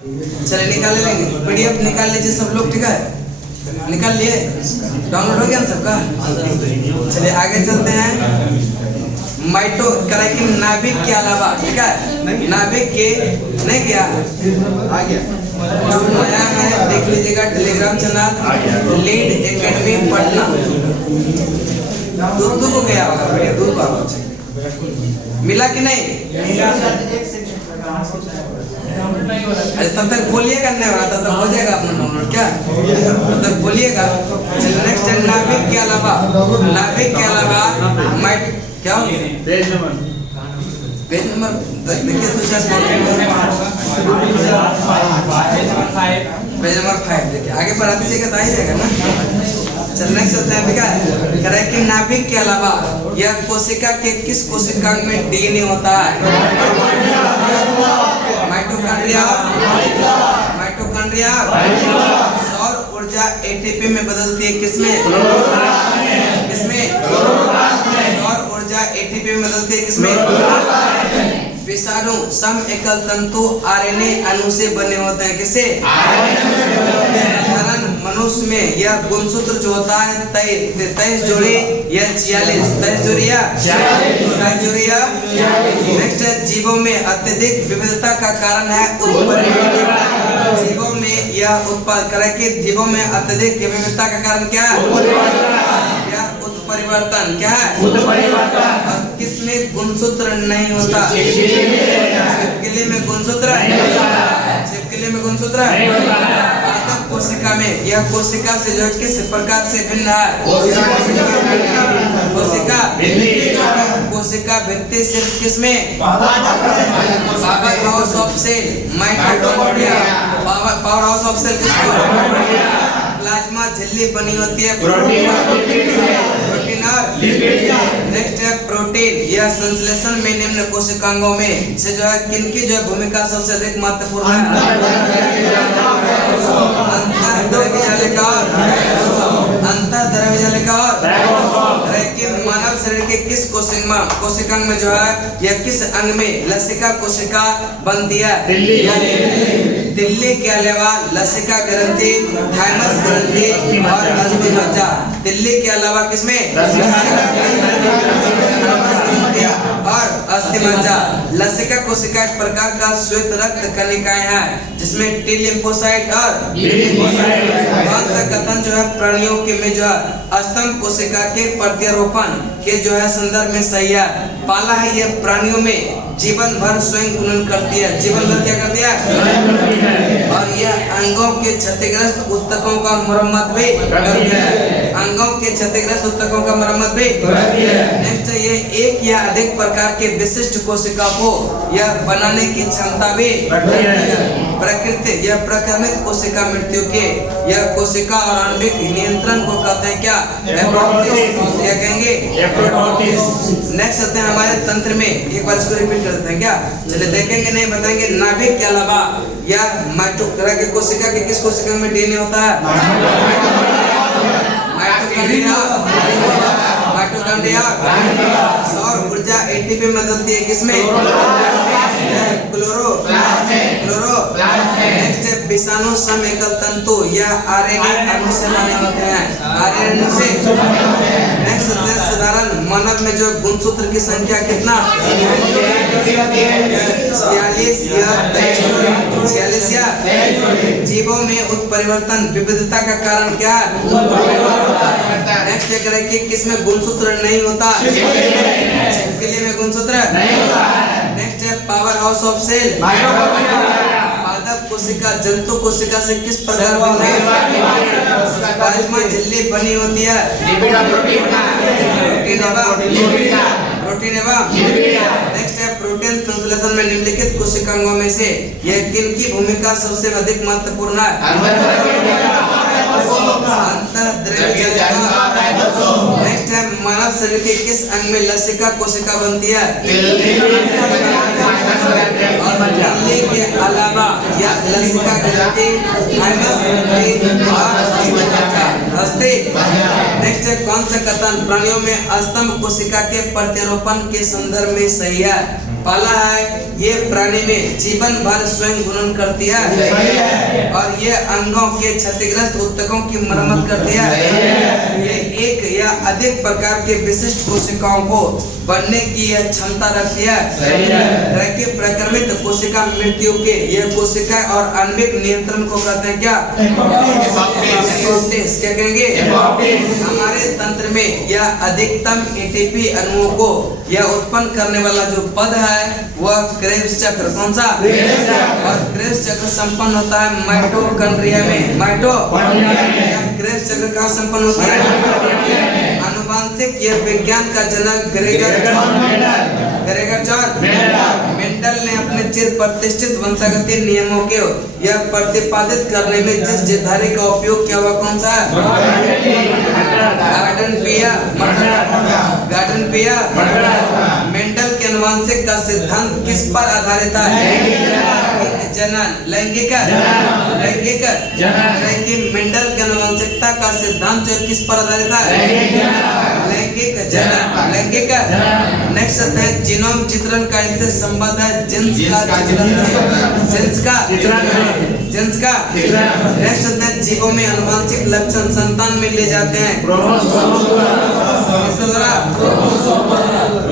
चले निकाल लेंगे, पीडीएफ निकाल लीजिए सब लोग, ठीक है? निकाल लिए, डाउनलोड हो गया ना सबका? चलिए आगे चलते हैं। माइटो कराइकिन नाभिक के अलावा, ठीक है? नाभिक के नहीं गया, आ गया जो नया है देख लीजिएगा, Telegram channel lead academy Patna. दूध को गया होगा, बढ़िया दूध को मिला कि नहीं? अरे तब तक बोलिएगा, नहीं हो रहा तब तक हो जाएगा अपना डाउनलोड, क्या तब तक बोलिएगा। चलिए नेक्स्ट है नाभिक के अलावा, नाभिक के अलावा माइट क्या हो गया? पेज नंबर देखिए तो पेज नंबर 5 देखिए, आगे बढ़ा दीजिएगा तो आ ही जाएगा ना। चलने से कि नाभिक के अलावा यह कोशिका के किस कोशिकांग में डीएनए होता है? Mitochondria, mitochondria. सौर ऊर्जा एटीपी में बदलती है किसमें? किसमें? सौर ऊर्जा एटीपी में बदलती है किसमें? विषाणु सम एकल तंतु आरएनए अणु से बने होते हैं, किससे? साधारण मनुष्य में यह गुणसूत्र जो होता है 23 जोड़ी या 46, 23 जोड़िया। नेक्स्ट है जीवों में अत्यधिक विविधता का कारण है उत्परिवर्तन। जीवों में यह उत्पाद करे कि जीवों में अत्यधिक विविधता का कारण क्या है? उत्परिवर्तन। क्या है? उत्परिवर्तन। किसमें गुणसूत्र नहीं होता? छिपकली में गुणसूत्र नहीं होता। छिपकली में गुणसूत्र नहीं होता। पादप कोशिका में यह कोशिका से जो किस प्रकार से भिन्न है? कोशिका भित्ति सिर्फ किसमें? Power house of cell, mitochondria. Power house of cell किसको? प्लाज्मा झिल्ली बनी होती है प्रोटीन और लिपिड। नेक्स्ट है प्रोटीन, यह संश्लेषण में निम्न कोशिकांगों में से जो है किनकी जो है भूमिका सबसे अधिक महत्वपूर्ण है? मानव शरीर के किस कोशिकांग में जो है या किस अंग में लसिका कोशिका बनती है? दिल्ली के अलावा लसिका ग्रंथि, थाइमस ग्रंथि और अस्थिमज्जा। दिल्ली के अलावा किसमें? और अस्थिमज्जा। लसिका कोशिका एक प्रकार का श्वेत रक्त कणिकाएं हैं जिसमें टी लिम्फोसाइट और कौन सा कथन जो है प्राणियों के में जो है स्तंभ कोशिका के प्रत्यारोपण के जो है संदर्भ में सही है? पाला है यह प्राणियों में जीवन भर स्वयं गुणन करती है। जीवन भर क्या करती है? और यह अंगों के क्षतिग्रस्त ऊतकों का मरम्मत भी करती है। अंगों के क्षतिग्रस्त ऊतकों का मरम्मत भी करती है। नेक्स्ट ये एक या अधिक प्रकार के विशिष्ट कोशिका को यह बनाने की क्षमता भी प्रकृति यह प्रक्रमित कोशिका मृत्यु के यह कोशिका और आणविक नियंत्रण को कहते हैं क्या? क्या कहेंगे? नेक्स्ट आते हैं हमारे तंत्र में, एक बार इसको रिपीट करते हैं क्या? चलिए देखेंगे, नहीं बताएंगे। नाभिक के अलावा यह माइटोकॉन्ड्रिया की कोशिका के किस कोशिका में डीएनए होता है? माइटोकॉन्ड्रिया। सौर ऊर्जा एटीपी में बदलती है किसमें? क्लोरो। नेक्स्ट है विषाणु सम एकल तंतु या आरएनए अणु से बने होते हैं। आरएनए से। नेक्स्ट है साधारण मानव में जो गुणसूत्र की संख्या कितना? 46 या जीवों में उत्परिवर्तन विविधता का कारण क्या है? नेक्स्ट है कि किसमें गुणसूत्र नहीं होता? छिपकली में गुणसूत्र नहीं होता। नेक्स्ट है पावर हाउस ऑफ सेल, पादप कोशिका जंतु कोशिका से किस प्रकार प्लाज्मा झिल्ली बनी होती है? प्रोटीन एवं। नेक्स्ट है प्रोटीन संश्लेषण में निम्नलिखित कोशिकांगों में से यह किनकी भूमिका सबसे अधिक महत्वपूर्ण है? नेक्स्ट है मानव शरीर के किस अंग में लसिका कोशिका बनती है? और दिल्ली के अलावा या लसिका ग्रंथि, थाइमस ग्रंथि और अस्थि। नेक्स्ट कौन सा कथन प्राणियों में स्तंभ कोशिका के प्रत्यारोपण के संदर्भ में सही है? पाला है, ये प्राणी में जीवन भर स्वयं गुणन करती है और ये अंगों के क्षतिग्रस्त ऊतकों की मरम्मत करती है। ये एक या अधिक प्रकार के विशिष्ट कोशिकाओं को बनने की यह क्षमता रखती है। प्रक्रमित कोशिका मृत्यु के यह कोशिका और आणविक नियंत्रण को कहते हैं क्या? क्या कहेंगे? हमारे तंत्र में यह अधिकतम एटीपी अणुओं को यह उत्पन्न करने वाला जो पद है वह क्रेब्स चक्र, कौन सा? और क्रेब्स चक्र संपन्न होता है माइटोकॉन्ड्रिया में। क्रेब्स चक्र कहाँ संपन्न होता है? आनुवांशिक यह विज्ञान का जनक ग्रेगर जॉन मेंडल ने अपने चिर प्रतिष्ठित वंशागति नियमों के यह प्रतिपादित करने में जिस जिधारे का उपयोग किया हुआ कौन सा है? गार्डन पिया। मेंडल के आनुवांशिक का सिद्धांत किस पर आधारित है? जनन, लैंगिक। मेंडल के आनुवंशिकता का सिद्धांत जो किस पर आधारित है? लैंगिक जनन, लैंगिक। नेक्स्ट है जीनोम चित्रण का इनसे संबंध है जीन्स का। नेक्स्ट है जीवों में आनुवंशिक लक्षण संतान में ले जाते हैं।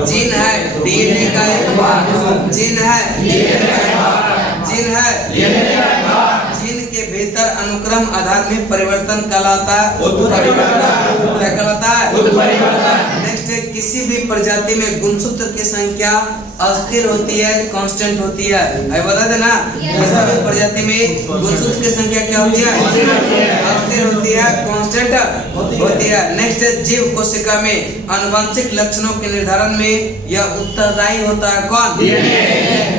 जीन है डीएनए का एक भाग, जीन के भीतर अनुक्रम आधार में परिवर्तन कहलाता है। क्या कहलाता है? नेक्स्ट है किसी भी प्रजाति में गुणसूत्र की संख्या अस्थिर होती है, कांस्टेंट होती है। अभी बता देना, किसी भी प्रजाति में गुणसूत्र की संख्या क्या होती है? अस्थिर होती है, कांस्टेंट होती है। नेक्स्ट है जीव कोशिका में आनुवंशिक लक्षणों के निर्धारण में यह उत्तरदायी होता है कौन?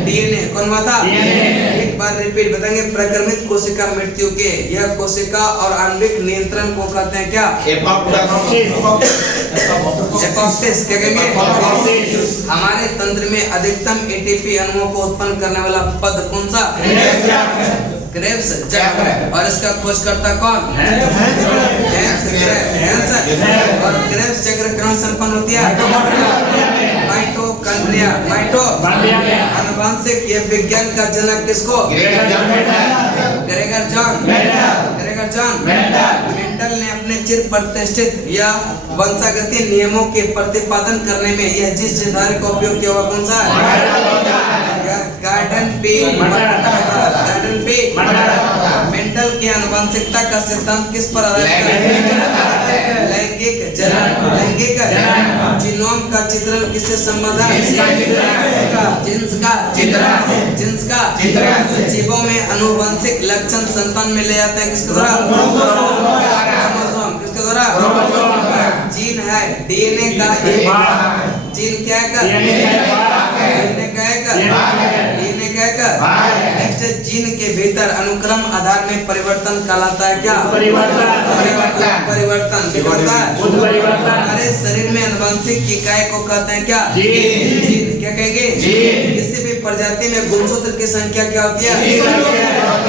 डीएनए। कौन बात? एक बार रिपीट बताएंगे। प्रक्रमित कोशिका मृत्यु के यह कोशिका और आणविक नियंत्रण को कहते हैं क्या? एपोप्टोसिस। क्या कहेंगे? हमारे तंत्र में अधिकतम एटीपी अणुओं को उत्पन्न करने वाला पद कौन सा? क्रेब्स चक्र। और इसका खोजकर्ता कौन? और क्रेब्स चक्र कहाँ संपन्न होती है? माइटोकॉन्ड्रिया। आनुवंशिक यह विज्ञान का जनक किसको? ग्रेगर जॉन मेंडल ने अपने चिर प्रतिष्ठित या वंशागति नियमों के प्रतिपादन करने में यह जिस जिधारे का उपयोग किया हुआ कौन सा है? गार्डन पे। मेंडल की आनुवंशिकता का सिद्धांत किस पर आधारित है? लैंगिक जनन। जीनोम का चित्रण किससे संबंध है? जीन्स का। जीवों में आनुवंशिक लक्षण संतान में ले जाते हैं किसके द्वारा? किसके द्वारा? जीन है डीएनए का एक। जीन क्या है? नेक्स्ट जीन के भीतर अनुक्रम आधार में परिवर्तन कहलाता है क्या? परिवर्तन। हमारे शरीर में आनुवंशिक इकाई को कहते हैं क्या? जीन। क्या कहेंगे? किसी भी प्रजाति में गुणसूत्र की संख्या क्या होती है?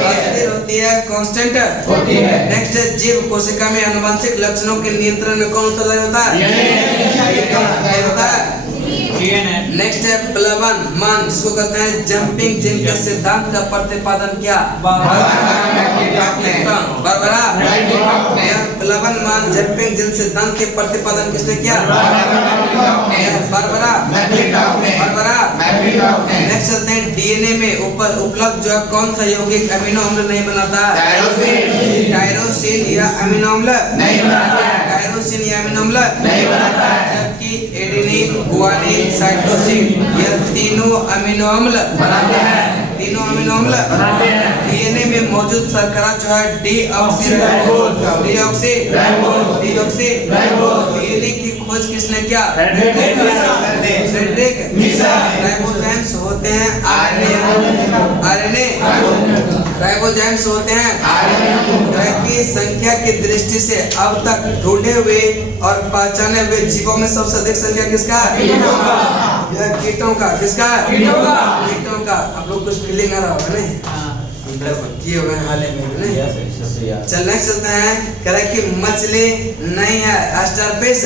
अस्थिर होती है, कांस्टेंट होती है। नेक्स्ट जीव कोशिका में आनुवंशिक लक्षणों के नियंत्रण में कौन उत्तरदायी होता है? नेक्स्ट है प्लवन मान, जिसको कहते हैं जंपिंग जिन के सिद्धांत का प्रतिपादन किया? बारबरा। प्लवन मान जंपिंग जिन सिद्धांत के प्रतिपादन किसने किया? बारबरा। नेक्स्ट चलते हैं डीएनए में उपलब्ध जो है कौन सा यौगिक अमीनो अम्ल नहीं बनाता है? टायरोसिन या अमीनो अम्ल नहीं बनाता है। टायरोसिन या अमीनो अम्ल नहीं बनाता है। जबकि एडेनिन, गुआनिन, साइटोसिन यह तीनों अमीनो अम्ल बनाते हैं। डीएनए में मौजूद शर्करा जो है डीएनए की खोज किसने किया? फ्रेडरिक। राइबोसोम्स होते हैं आरएनए। राइबोसोम्स होते हैं की संख्या की दृष्टि से अब तक ढूंढे हुए और पहचाने हुए जीवों में सबसे अधिक संख्या किसका है? कीटों का। किसका है? कीटों का। आप लोग कुछ फीलिंग आ रहा होगा नहीं? किए हुए हाल ही में नहीं। चलने चलते हैं कह रहे कि मछली नहीं है स्टार फिश,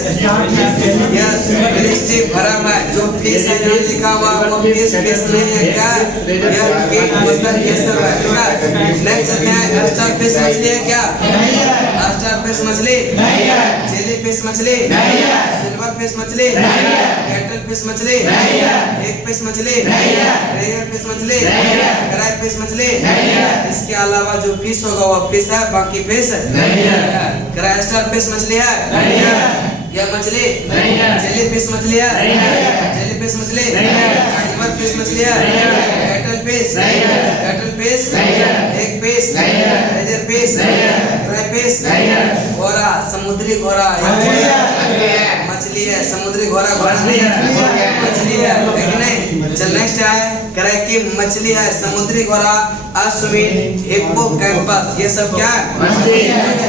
यह दृष्टि भरम है। जो फिश है यहाँ लिखा हुआ वो फिश नहीं है क्या, यह कीट पतंग ये सब है। नेक्स्ट चलते हैं स्टार फिश मछली है क्या, स्टार फिश मछली, जेली फिश मछली, सिल्वर फिश मछली, कैटल फिश मछली, एक फिश मछली, रेयर फिश मछली, क्राई फिश मछली। इसके अलावा जो फिश होगा वो फिश है, बाकी फिश नहीं है। क्राई स्टार फिश मछली है, यह मछली जेली फिश मछली है, जेली फिश मछली, सिल्वर फिश मछली है, कैटल फिश, एक fish, rare fish, crayfish, घोड़ा समुद्री घोड़ा मछली है, समुद्री घोड़ा मछली है लेकिन नहीं। चल नेक्स्ट है करे कि मछली है, समुद्री घोड़ा, अश्विन, हिप्पोकैम्पस, ये सब क्या है, मछली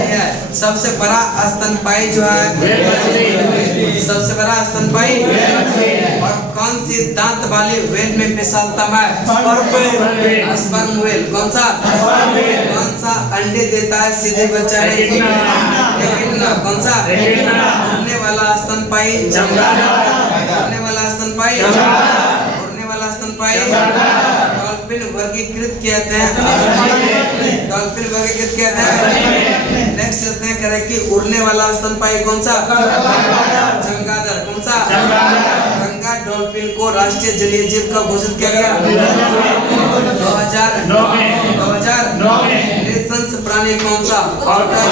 है। सबसे बड़ा स्तनपायी जो है, सबसे बड़ा स्तनपायी और कौन सी दांत वाली व्हेल में विशालतम है, स्पर्म व्हेल। कौन सा अंडे देता है सीधे बच्चा नहीं, कौन सा उड़ने वाला स्तनपायी, उड़ने वाला स्तनपायी, उड़ने वाला स्तनपायी। डॉल्फिन वर्गीकृत कहते हैं, डॉल्फिन वर्गीकृत कहते हैं। नेक्स्ट चलते हैं कह रहे कि उड़ने वाला स्तनपायी कौन सा, चमगादड़। कौन सा, गंगा डॉल्फिन को राष्ट्रीय जलीय जीव का घोषित किया गया 2009 में। निशंस प्राणी कौन सा, ऑटर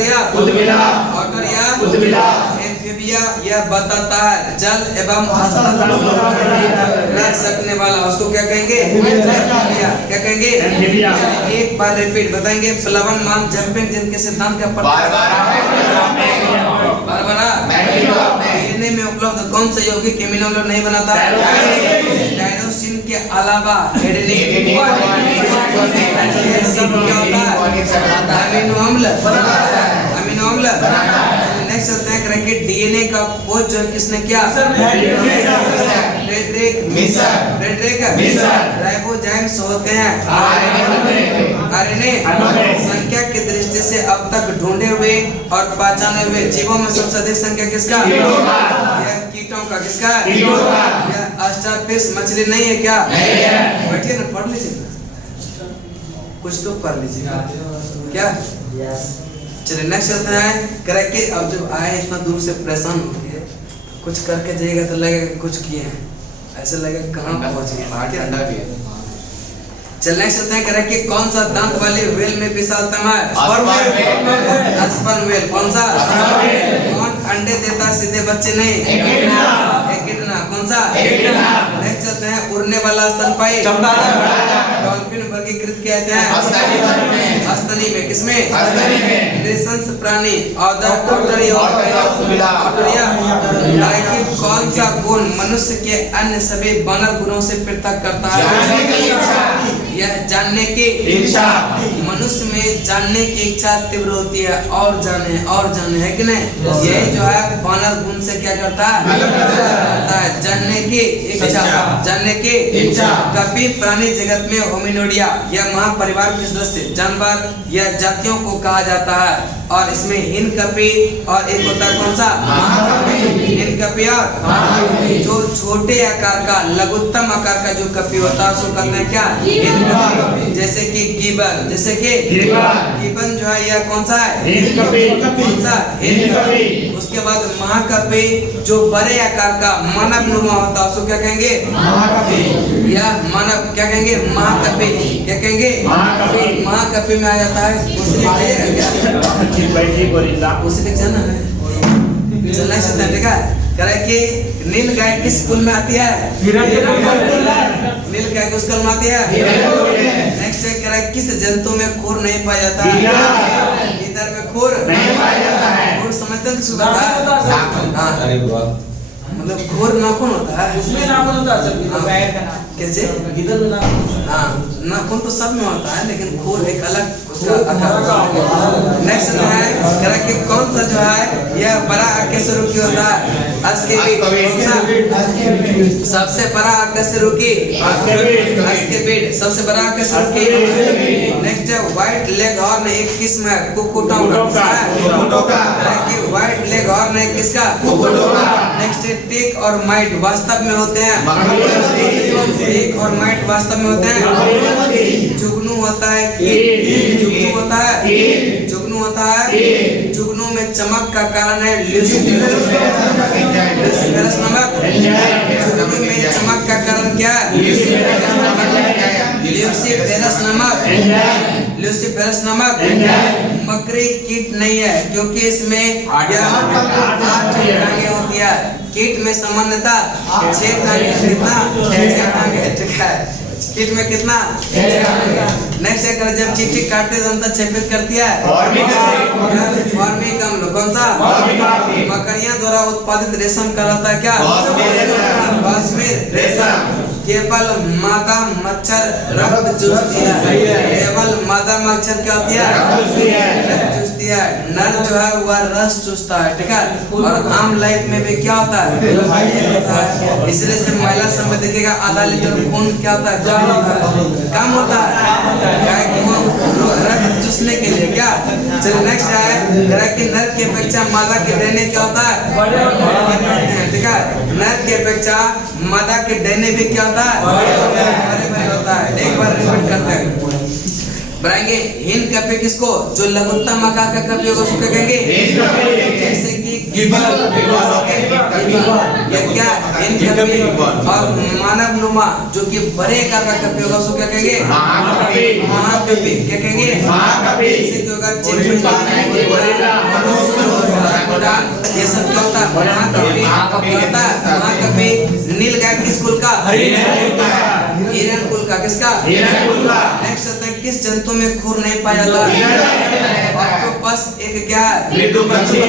या एम्फीबिया। यह बताता है जल एवं रह सकने वाला, उसको क्या कहेंगे, क्या कहेंगे। एक बार रिपीट बताएंगे, प्लवन मान जंपिंग जिनके सिद्धांत का डीएनए में उपलब्ध कौन सा यौगिक इम्यूनोग्लोबुलिन नहीं बनाता, टायरोसिन के अलावा एडेनिन सब क्या होता है, अमीनो अम्ल। नेक्स्ट चलते हैं करें कि डीएनए का खोज जो किसने किया, फ्रेडरिक राइबोजाइम्स होते हैं आरएनए। संख्या की दृष्टि से अब तक ढूंढे हुए और पहचाने हुए जीवों में सबसे अधिक संख्या किसका, यह कीटों का, किसका, यह स्टार फिश मछली नहीं है क्या, बैठिए ना पढ़ लीजिए, कुछ तो पढ़ लीजिए क्या। चलिए नेक्स्ट चलते हैं करे कि अब जब आए इतना दूर से परेशान हो गए, कुछ करके जाइएगा तो लगेगा कुछ किए हैं, ऐसे लगेगा कहाँ पहुँच गए। चल नेक्स्ट चलते हैं करे कि कौन सा दांत वाली व्हेल में विशालतम है, स्पर्म व्हेल। कौन सा, कौन अंडे देता सीधे बच्चे नहीं, एकिडना। कौन सा, नेक्स्ट चलते हैं उड़ने वाला स्तनपायी, डॉल्फिन वर्गीकृत कहते हैं स्तनी में, किसमें, निशंस प्राणी, कौन सा गुण मनुष्य के अन्य सभी वानर गुणों से पृथक करता है, यह जानने की इच्छा। मनुष्य में जानने की इच्छा तीव्र होती है, और जाने है कि नहीं। ये जो है वानर गुण से क्या करता है, जानने की इच्छा। कभी प्राणी जगत में होमिनोडिया यह महापरिवार के सदस्य जानवर या जातियों को कहा जाता है, और इसमें हिनकपी और एक होता है कौन सा, हिनकपी। और जो छोटे आकार का लघुत्तम आकार का जो कपी होता है उसको कहते हैं क्या, हिनकपी। जैसे कि गिबन, गिबन जो है यह कौन सा है, कौन सा, हिनकपी। उसके बाद महाकपी जो बड़े आकार का मानव नुमा होता है उसको क्या कहेंगे, या मानव, क्या कहेंगे, महाकपी। क्या कहेंगे, महाकपी में आ जाता है, उसे लिख जाना है। चलना सकता है, ठीक है। करे कि नील गाय किस कुल में आती है, नील गाय किस कुल में आती है। नेक्स्ट है करे किस जंतु में खुर नहीं पाया जाता है, इधर में खुर नहीं पाया जाता है। खुर समझते हैं किसको होता है, मतलब खुर नाखून होता है, उसमें नाखून होता है। कैसे गिदल में हाँ नाखून तो सब में होता है, लेकिन खुर एक अलग उसका आकार। नेक्स्ट जो है कह रहा कि कौन सा जो है यह बड़ा आग से रुकी होता है? अस्केबिड। कौन सा सबसे बड़ा आग से रुकी? अस्केबिड सबसे बड़ा आग से रुकी। नेक्स्ट है व्हाइट लेग हॉर्न एक किस्म है कुक्कुटोका। व्हाइट लेग हॉर्न एक किसका? नेक्स्ट है टिक और माइट वास्तव में होते हैं। टिक और माइट वास्तव में होते हैं। जुगनू होता है कीट। जुगनू होता है, जुगनू होता है। जुगनू में चमक का कारण है ल्यूसिफेरस नमक। जुगनू में चमक का कारण क्या है? ल्यूसिफेरस नमक। ल्यूसिफेरस नमक। मकड़ी कीट नहीं है क्योंकि इसमें 8 टांगे होती है। कीट में सामान्यतः 6 टांगे। कितना? 6 टांगे। ठीक है, कीट में कितना? नेक्स्ट है जब चींटी काटते तो छेपित करती है फॉर्मिक अम्ल। कौन सा? मकड़ियों द्वारा उत्पादित रेशम कहलाता है क्या? कश्मीर रेशम। केवल मादा मच्छर रक्त चूसती है। केवल मादा मच्छर क्या होती है? रक्त चूसती है। नर जो है वह रस चूसता है। ठीक है, और आम लाइफ में भी क्या होता है? इसलिए से महिला समय देखिएगा आधा लीटर खून क्या होता है? कम होता है वो रक्त चूसने के लिए। क्या? चलिए नेक्स्ट है कि नर की अपेक्षा मादा के डरने क्या होता है? ठीक है, नर की अपेक्षा मादा के डरने भी क्या होता है? बड़े होता है। एक बार रिपीट करते हैं बढ़ाएंगे। हिंद कपे किसको? जो लघुत्तम आकार का कपे होगा उसको कहेंगे जैसे कि गिबल। या क्या? हिंद कपे। और मानव नुमा जो कि बड़े आकार का कपे होगा उसको क्या कहेंगे? महाकपे। क्या कहेंगे? महाकपे। इसी के होगा ये सब क्या होता है? महाकपे होता है। महाकपे नीलगाय किस कुल का? हिरण कुल का। किसका? नेक्स्ट होता है किस जंतु में खुर नहीं पाया जाता? ऑक्टोपस एक क्या है? मृत्यु पक्षी।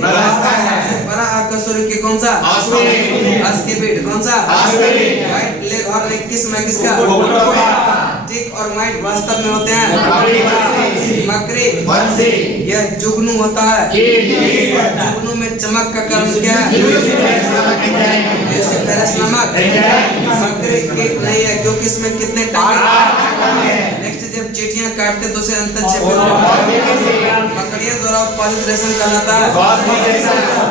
बड़ा आकाशोरी के कौन सा? अस्केबिड। कौन सा? व्हाइट लेग हॉर्न एक किस्म है किसका? टिक और माइट वास्तव में होते हैं। मकड़ी। यह जुगनू होता है। जुगनू में चमक का कारण क्या है? ल्यूसिफेरस नमक। मकड़ी कीट नहीं है क्योंकि इसमें कितने टांगे? नेक्स्ट जब चींटियां काटते तो उसे मकड़ियों द्वारा उत्पादित रेशम कहलाता है।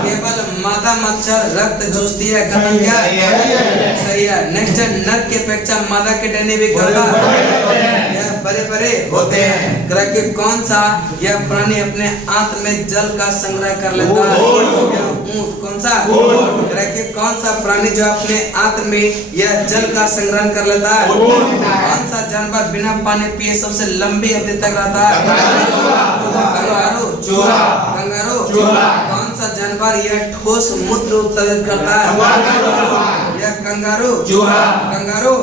केवल मादा मच्छर रक्त चूसती है। कथन क्या? सही है। नेक्स्ट है नर की अपेक्षा मादा के डरने भी करता है। बड़े बड़े होते हैं। कि कौन सा यह प्राणी अपने आंत में जल का संग्रह कर लेता है? ऊंट। कौन सा? कि कौन सा प्राणी जो अपने आंत में यह जल का संग्रह कर लेता है? कौन सा जानवर बिना पानी पिए सबसे लंबी अवधि तक रहता है? कंगारू। कंगारू। कौन सा जानवर यह ठोस मूत्र उत्सर्जित करता है? यह कंगारू। कंगारू।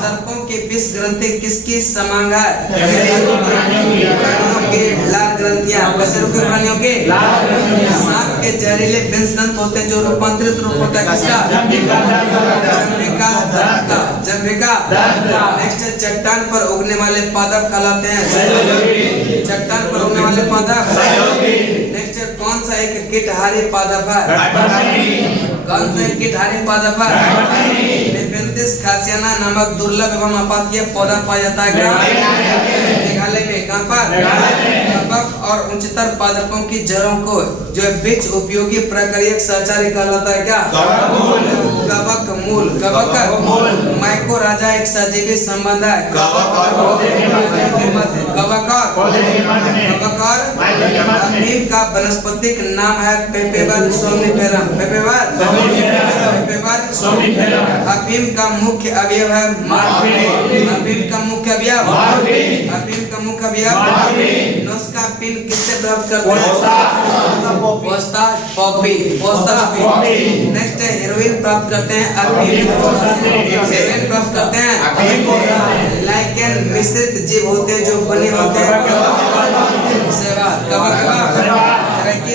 सर्पों की विष ग्रंथि किसकी समांग है? प्राणियों के लाल ग्रंथियां। प्राणियों के सांप के जहरीले विष दंत होते हैं जो रूपांतरित रूप होता है किसका? जंभिका। नेक्स्ट चट्टान पर उगने वाले पादप कहलाते हैं। चट्टान पर उगने वाले पादप। नेक्स्ट कौन सा एक कीटहारी पादप है? कौन सा एक कीटहारी पादप है? नेपेंथिस खासियाना नामक दुर्लभ एवं आपातीय पौधा पाया जाता है मेघालय में। कहाँ पर? कवक और उच्चतर पादपों की जड़ों को जो बीच उपयोगी प्रक्रियक सहचारी कहलाता है क्या? कवक मूल। कवक माइकोराजा एक सजीवी संबंध है। कवक और अफीम का वनस्पतिक नाम है पेपेवर सोमनिफेरम। पेपेवर सोमनिफेरम। अफीम का मुख्य अवयव है अफीम का मुख्य अवयव अफीम का मुख्य अवयव नोस्का पिन किससे प्राप्त करते हैं? पोस्ता पॉपी। पोस्ता नेक्स्ट है हेरोइन प्राप्त करते हैं अफीम। हेरोइन प्राप्त करते हैं लाइकेन मिश्रित जीव होते हैं जो बने होते हैं सेवा।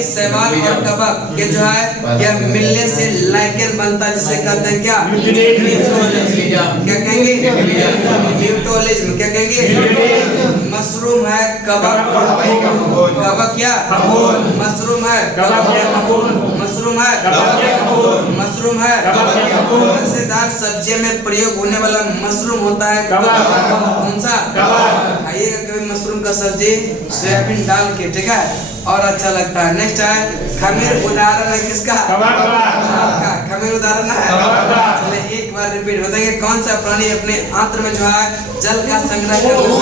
शैवाल और कवक के जो है यह मिलने से लाइकेन बनता है, जिसे कहते हैं क्या? क्या कहेंगे? म्यूटोलिज्म। क्या कहेंगे? मशरूम है कवक, कवक क्या? मशरूम है, मशरूम है, मशरूम है। मजेदार सब्जियों में प्रयोग होने वाला मशरूम होता है कौन सा? खाइएगा कभी मशरूम का सब्जी सोयाबीन डाल के, ठीक है, और अच्छा लगता है। नेक्स्ट है खमीर, उदाहरण है किसका? कवक का। खमीर उदाहरण है। चलिए एक बार रिपीट बताएंगे, कौन सा प्राणी अपने आंत्र में जो है जल का संग्रह करता है?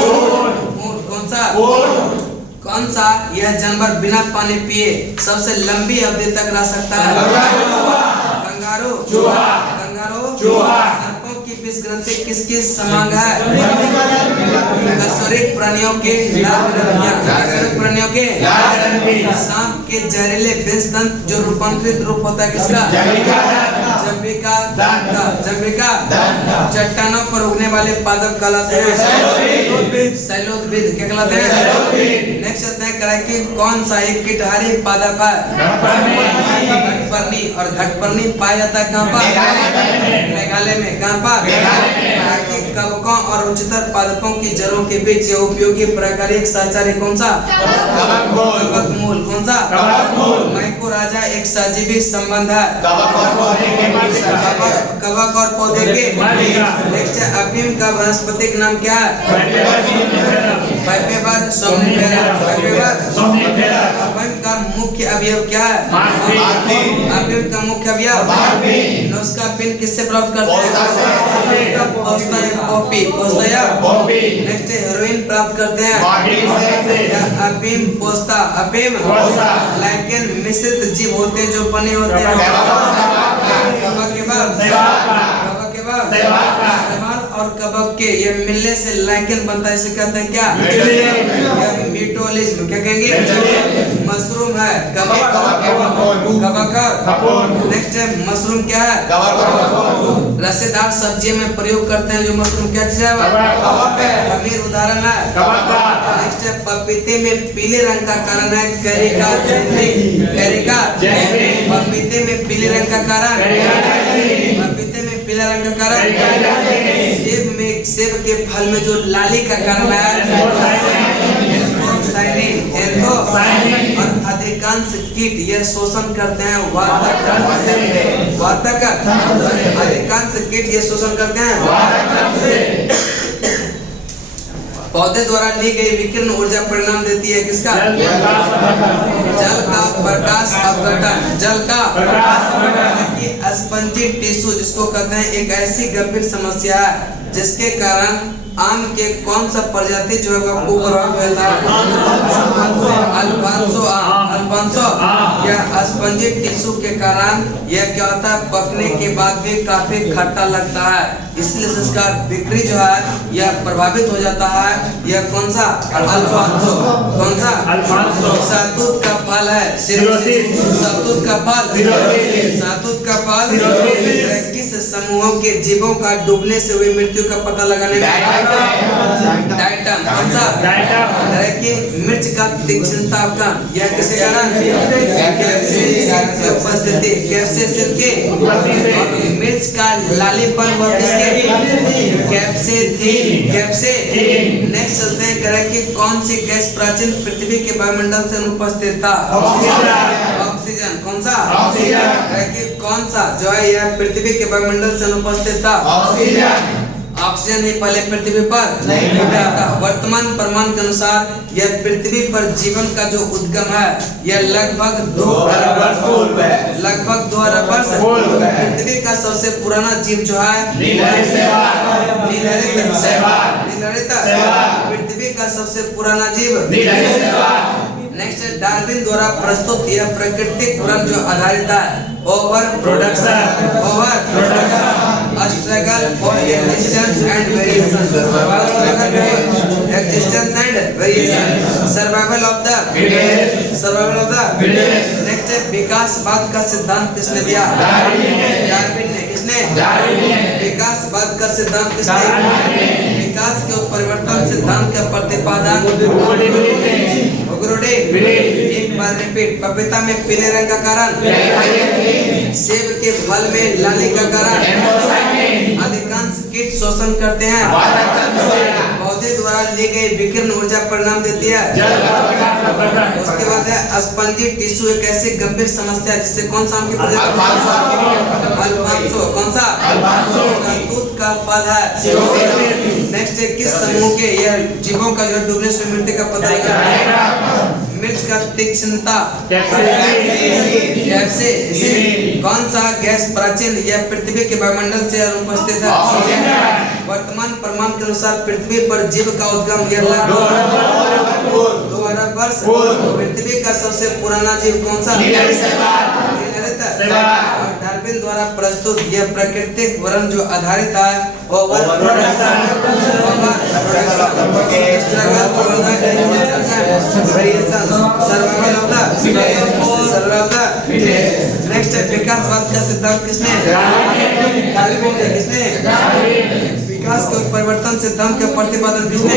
कौन सा? कौन सा यह जानवर बिना पानी पिए सबसे लंबी अवधि तक रह सकता है? Kangaroo, kangaroo. सर्पों की विष ग्रंथि किसकी समांग है? कशेरुक प्राणियों के प्राणियों के। सांप के जहरीले विष दंत जो रूपांतरित रूप होता है किसका? जंबिका जंबिका। चट्टानों पर उगने वाले पादप कहलाते हैं शैलोदविद। क्या कहलाते हैं? नेक्स्ट आता है कि कौन सा एक कीटहारी पादप है? घटपर्णी। और घटपर्णी पाया जाता है कहाँ पर? मेघालय में। कहाँ पर? कवकों और उच्चतर पादपों की जड़ों के बीच यह उपयोगी प्राकृतिक सहचारी कौन सा? कवक मूल। कौन सा? मैकोराजा एक सजीवी संबंध है कवक और पौधे के। नेक्स्ट है अफीम का वानस्पतिक नाम क्या है? पाइपेबर सोमनिफेरा। अफीम का मुख्य अवयव क्या है? अफीम का मुख्य अवयव नुस्खा पिन किससे प्राप्त करते हैं? पॉपी। नेक्स्ट हेरोइन प्राप्त करते हैं अफीम पोस्ता। अफीम लाइकेन मिश्रित जीव होते हैं जो बने होते हैं शैवाल और कवक के ये मिलने से लाइकेन बनता है, इसे कहते हैं क्या? म्यूटोलिज्म। क्या कहेंगे? मशरूम है कवक। नेक्स्ट है मशरूम क्या है? रसेदार सब्जियों में प्रयोग करते हैं जो मशरूम क्या चीज है? खमीर उदाहरण है। नेक्स्ट है पपीते में पीले रंग का कारण है कैरिका। पपीते में पीले रंग का कारण पीला रंग का कारण सेब के फल में जो लाली का कारण है और अधिकांश कीट यह शोषण करते हैं वातक। अधिकांश कीट यह शोषण करते हैं। पौधे द्वारा ली गई विकिरण ऊर्जा परिणाम देती है किसका? जल का प्रकाश अपघटन। जल का स्पंजी टिश्यू जिसको कहते हैं एक ऐसी गंभीर समस्या है जिसके कारण आम के कौन सा प्रजाति जो है वो प्रभावित होता है? अल्फांसो। यह स्पंजी टिश्यू के कारण यह क्या होता है? पकने के बाद भी काफी खट्टा लगता है, इसलिए इसका बिक्री जो है यह प्रभावित हो जाता है। यह कौन सा? अल्फांसो। कौन सा? शहतूत का फल है शहतूत का फल। शहतूत का फल किस समूहों के जीवों का डूबने से हुई मृत्यु का पता लगाने में? डाइटम। कौन सा? मिर्च का तीक्ष्णता का यह किसके कारण? उपस्थिति कैप्सेसिन के। मिर्च का लालीपन वह किसके? कैप्सेसिन। नेक्स्ट चलते हैं कि कौन सी गैस प्राचीन पृथ्वी के वायुमंडल से अनुपस्थित था? ऑक्सीजन। कौन सा? कौन सा जो है यह पृथ्वी के वायुमंडल से अनुपस्थित था? ऑक्सीजन ही पहले पृथ्वी पर नहीं था। वर्तमान प्रमाण के अनुसार यह पृथ्वी पर जीवन का जो उद्गम है यह लगभग 2 अरब वर्ष। पृथ्वी का सबसे पुराना जीव जो है पृथ्वी का सबसे पुराना जीव। नेक्स्ट डार्विन द्वारा प्रस्तुत यह प्राकृतिक क्रम जो आधारित है overproduction struggle for existence and variation. Survival of the next विकासवाद का सिद्धांत किसने दिया? डार्विन ने। किसने? विकासवाद का सिद्धांत किसने? विकास के परिवर्तन सिद्धांत का प्रतिपादन एक बार रिपीट, पपीता में पीले रंग का कारण, सेब के फल में लाली का कारण, अधिकांश कीट शोषण करते हैं, पौधे द्वारा ली गई विकिरण ऊर्जा परिणाम देती है। उसके बाद है स्पंजी टिश्यू एक ऐसी गंभीर समस्या जिससे कौन सा आपकी अल्फांसो, कौन सा दूध का फल है। नेक्स्ट है किस समूह के यह जीवों का जो डूबने से मृत्यु का पता लगाया। मिर्च का तीक्ष्णता, कौन सा गैस प्राचीन या पृथ्वी के वायुमंडल से अनुपस्थित है। वर्तमान प्रमाण के अनुसार पृथ्वी पर जीव का उद्गम 2 अरब वर्ष। पृथ्वी का सबसे पुराना जीव कौन सा। डार्विन द्वारा प्रस्तुत यह प्राकृतिक वर्ण जो आधारित है नेक्स्ट है विकासवाद का सिद्धांत किसने। विकास के परिवर्तन सिद्धांत का प्रतिपादन किसने।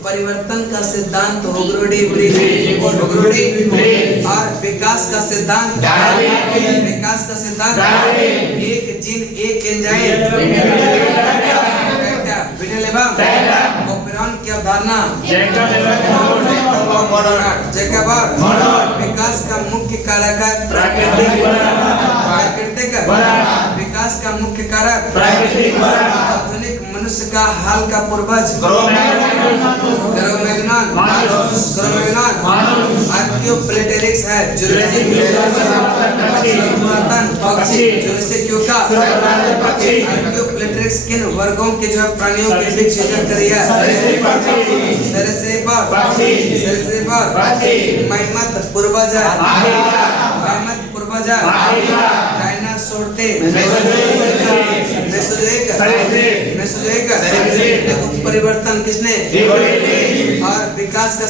परिवर्तन का सिद्धांत होगरोडी और विकास का सिद्धांत एक जीन एक एंजाइम की अवधारणा विकास का मुख्य कारक है प्राकृतिक विकास का मुख्य कारक आधुनिक मनुष्य का हाल का पूर्वज आर्कियोप्लेटेरिक्स है आर्कियोप्लेटेरिक्स किन वर्गों के जो प्राणियों के बीच सृजन करी है। पूर्वज डायनासोर थे परिवर्तन किसने और विकास का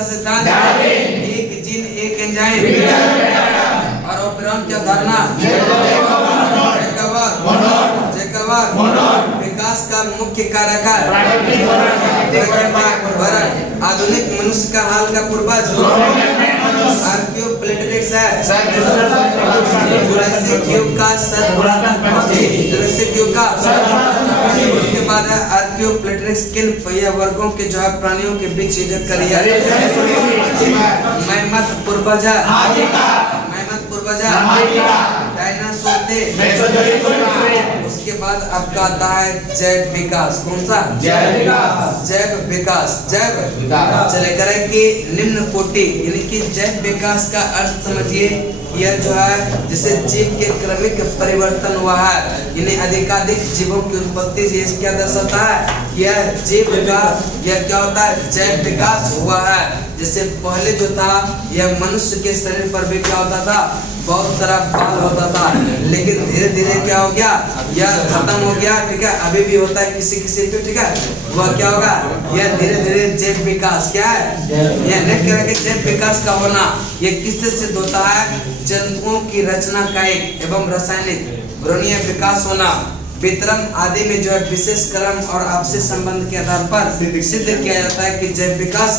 सिद्धांत एक जीन एक एंजाइम और ऑपरेशन की अवधारणा विकास का मुख्य कारक आधुनिक मनुष्य का हाल का पूर्वज आर्कियोप्लेटेरिक्स है जुरासिक युग का उसके बाद है आर्कियोप्लेटेरिक्स किन वर्गों के जो है प्राणियों के बीच सृजन करी है। मैमथ पूर्वज डायनासोर थे। उसके बाद आपका आता है जैव विकास। कौन सा जैव विकास चले करें कि निम्न कोटि यानी कि जैव विकास का अर्थ समझिए यह जो है जैसे जीव के क्रमिक परिवर्तन हुआ है यानी अधिकाधिक जीवों की उत्पत्ति ये क्या दर्शाता है। यह जीव का यह क्या होता है जैव विकास हुआ है। जैसे पहले जो था यह मनुष्य के शरीर पर भी क्या होता था बहुत सारा बाल होता था लेकिन धीरे धीरे क्या हो गया यह खत्म हो गया। ठीक है अभी भी होता है किसी किसी पे। ठीक है वह क्या होगा यह धीरे धीरे जैव विकास क्या है यह नहीं कह रहा कि जैव विकास का होना यह किससे सिद्ध होता है। जंतुओं की रचना कायिक एवं रासायनिक भ्रूणीय विकास होना वितरण आदि में जो है विशेष क्रम और आपसी संबंध के आधार पर सिद्ध किया जाता है कि जैव विकास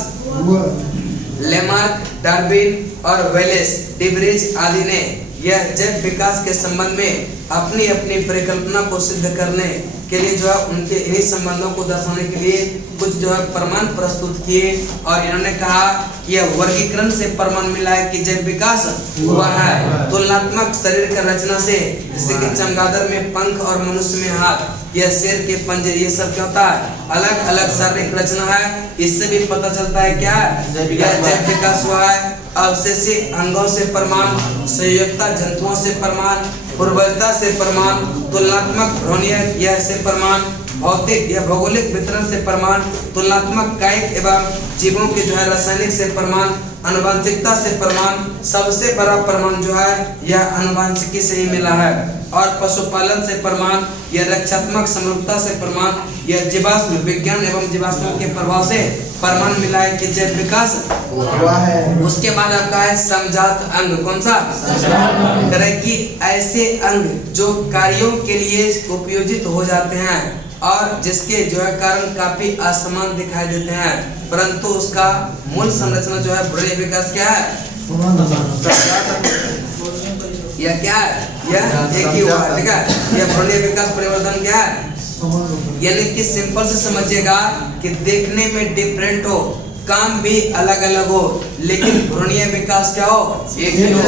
लेमार्क डार्विन और वेलेस डिब्रीज आदि ने यह जैव विकास के संबंध में अपनी अपनी परिकल्पना को सिद्ध करने के लिए जो है उनके इन्हीं संबंधों को दर्शाने के लिए कुछ जो है प्रमाण प्रस्तुत किए और इन्होंने कहा कि यह वर्गीकरण से प्रमाण मिला है कि जैव विकास हुआ है तुलनात्मक शरीर का रचना से जैसे कि चमगादड़ में पंख और मनुष्य में हाथ यह शेर के पंजे ये सब क्या होता है अलग अलग शारीरिक रचना है। इससे भी पता चलता है क्या यह जैव विकास हुआ है। अवशेषी अंगों से प्रमाण संयोजकता जंतुओं से प्रमाण पूर्वजता से प्रमाण तुलनात्मक भ्रूणीय यह से प्रमाण भौतिक या भौगोलिक वितरण से प्रमाण तुलनात्मक कायिक एवं जीवों के जो है रासायनिक से प्रमाण आनुवंशिकता से प्रमाण सबसे बड़ा प्रमाण जो है यह आनुवंशिकी से ही मिला है और पशुपालन से प्रमाण यह रक्षात्मक समरूपता से प्रमाण यह जीवाश्म विज्ञान एवं जीवाश्मों के प्रभाव से प्रमाण मिला है कि जैव विकास हुआ है। उसके बाद आपका है समजात अंग। कौन सा करे कि ऐसे अंग जो कार्यों के लिए उपयोजित हो जाते हैं और जिसके जो है कारण काफी असमान दिखाई देते हैं, परंतु उसका मूल संरचना जो है भ्रूणीय विकास क्या है? यह क्या है? यह एक ही हुआ, ठीक है। यह भ्रूणीय विकास परिवर्तन क्या है? यानी कि सिंपल से समझिएगा कि देखने में डिफरेंट हो, काम भी अलग अलग हो, लेकिन भ्रूणीय विकास क्या हो? एक ही हो।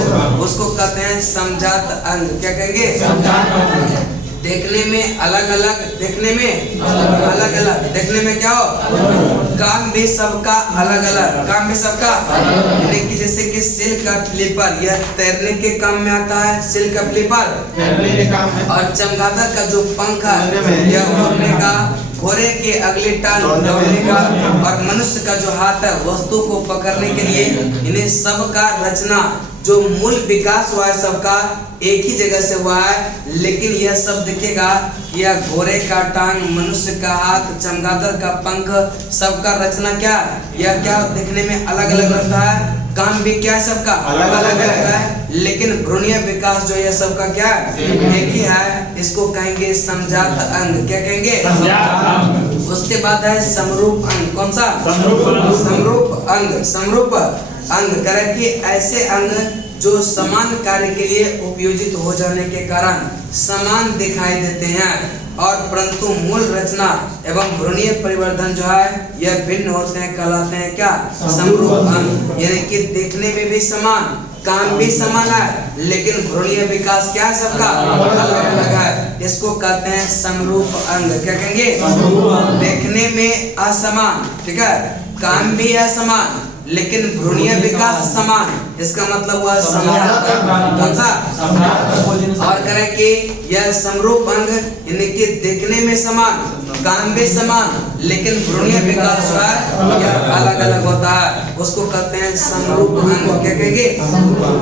उसको कहते हैं समजात अंग। क्या कहेंगे? देखने में अलग अलग, देखने में अलग अलग, देखने में क्या हो? काम भी सबका अलग अलग, काम भी सबका, यानी कि जैसे कि सिल्क का फ्लिपर, यह तैरने के काम में आता है, सिल्क का फ्लिपर तैरने के काम में, और चमगादड़ का जो पंख है यह उड़ने का, घोड़े के अगले टांग दौड़ने का, और मनुष्य का जो हाथ है वस्तु को पकड़ने के लिए। इन्हें सबका रचना जो मूल विकास हुआ है सबका एक ही जगह से हुआ है, लेकिन यह सब दिखेगा, यह घोड़े का टांग, मनुष्य का हाथ, चमगादड़ का पंख, सबका रचना क्या, यह क्या देखने में अलग अलग लगता है, काम भी क्या है सबका अलग अलग है, लेकिन भ्रूणीय विकास जो है सबका क्या है? एक ही है। इसको कहेंगे समजात अंग। क्या कहेंगे? उसके बाद है समरूप अंग। कौन सा? समरूप अंग। समरूप अंग करे कि ऐसे अंग जो समान कार्य के लिए उपयोजित हो जाने के कारण समान दिखाई देते हैं, और परंतु मूल रचना एवं भ्रूणीय परिवर्तन जो है यह भिन्न होते हैं, कहलाते हैं क्या? समरूप अंग। यानी कि देखने में भी समान, काम भी समान है, लेकिन भ्रूणीय विकास क्या है सबका अलग अलग है। इसको कहते हैं समरूप अंग। क्या कहेंगे? देखने में असमान, ठीक है, काम भी असमान, लेकिन भ्रूणीय विकास समान, इसका मतलब हुआ समजात अंग। कौन सा? और करें कि यह समरूप अंग यानी कि देखने में समान, काम भी समान, लेकिन भ्रूणीय विकास जो है यह अलग अलग होता है, उसको कहते हैं समरूप अंग। क्या कहेंगे?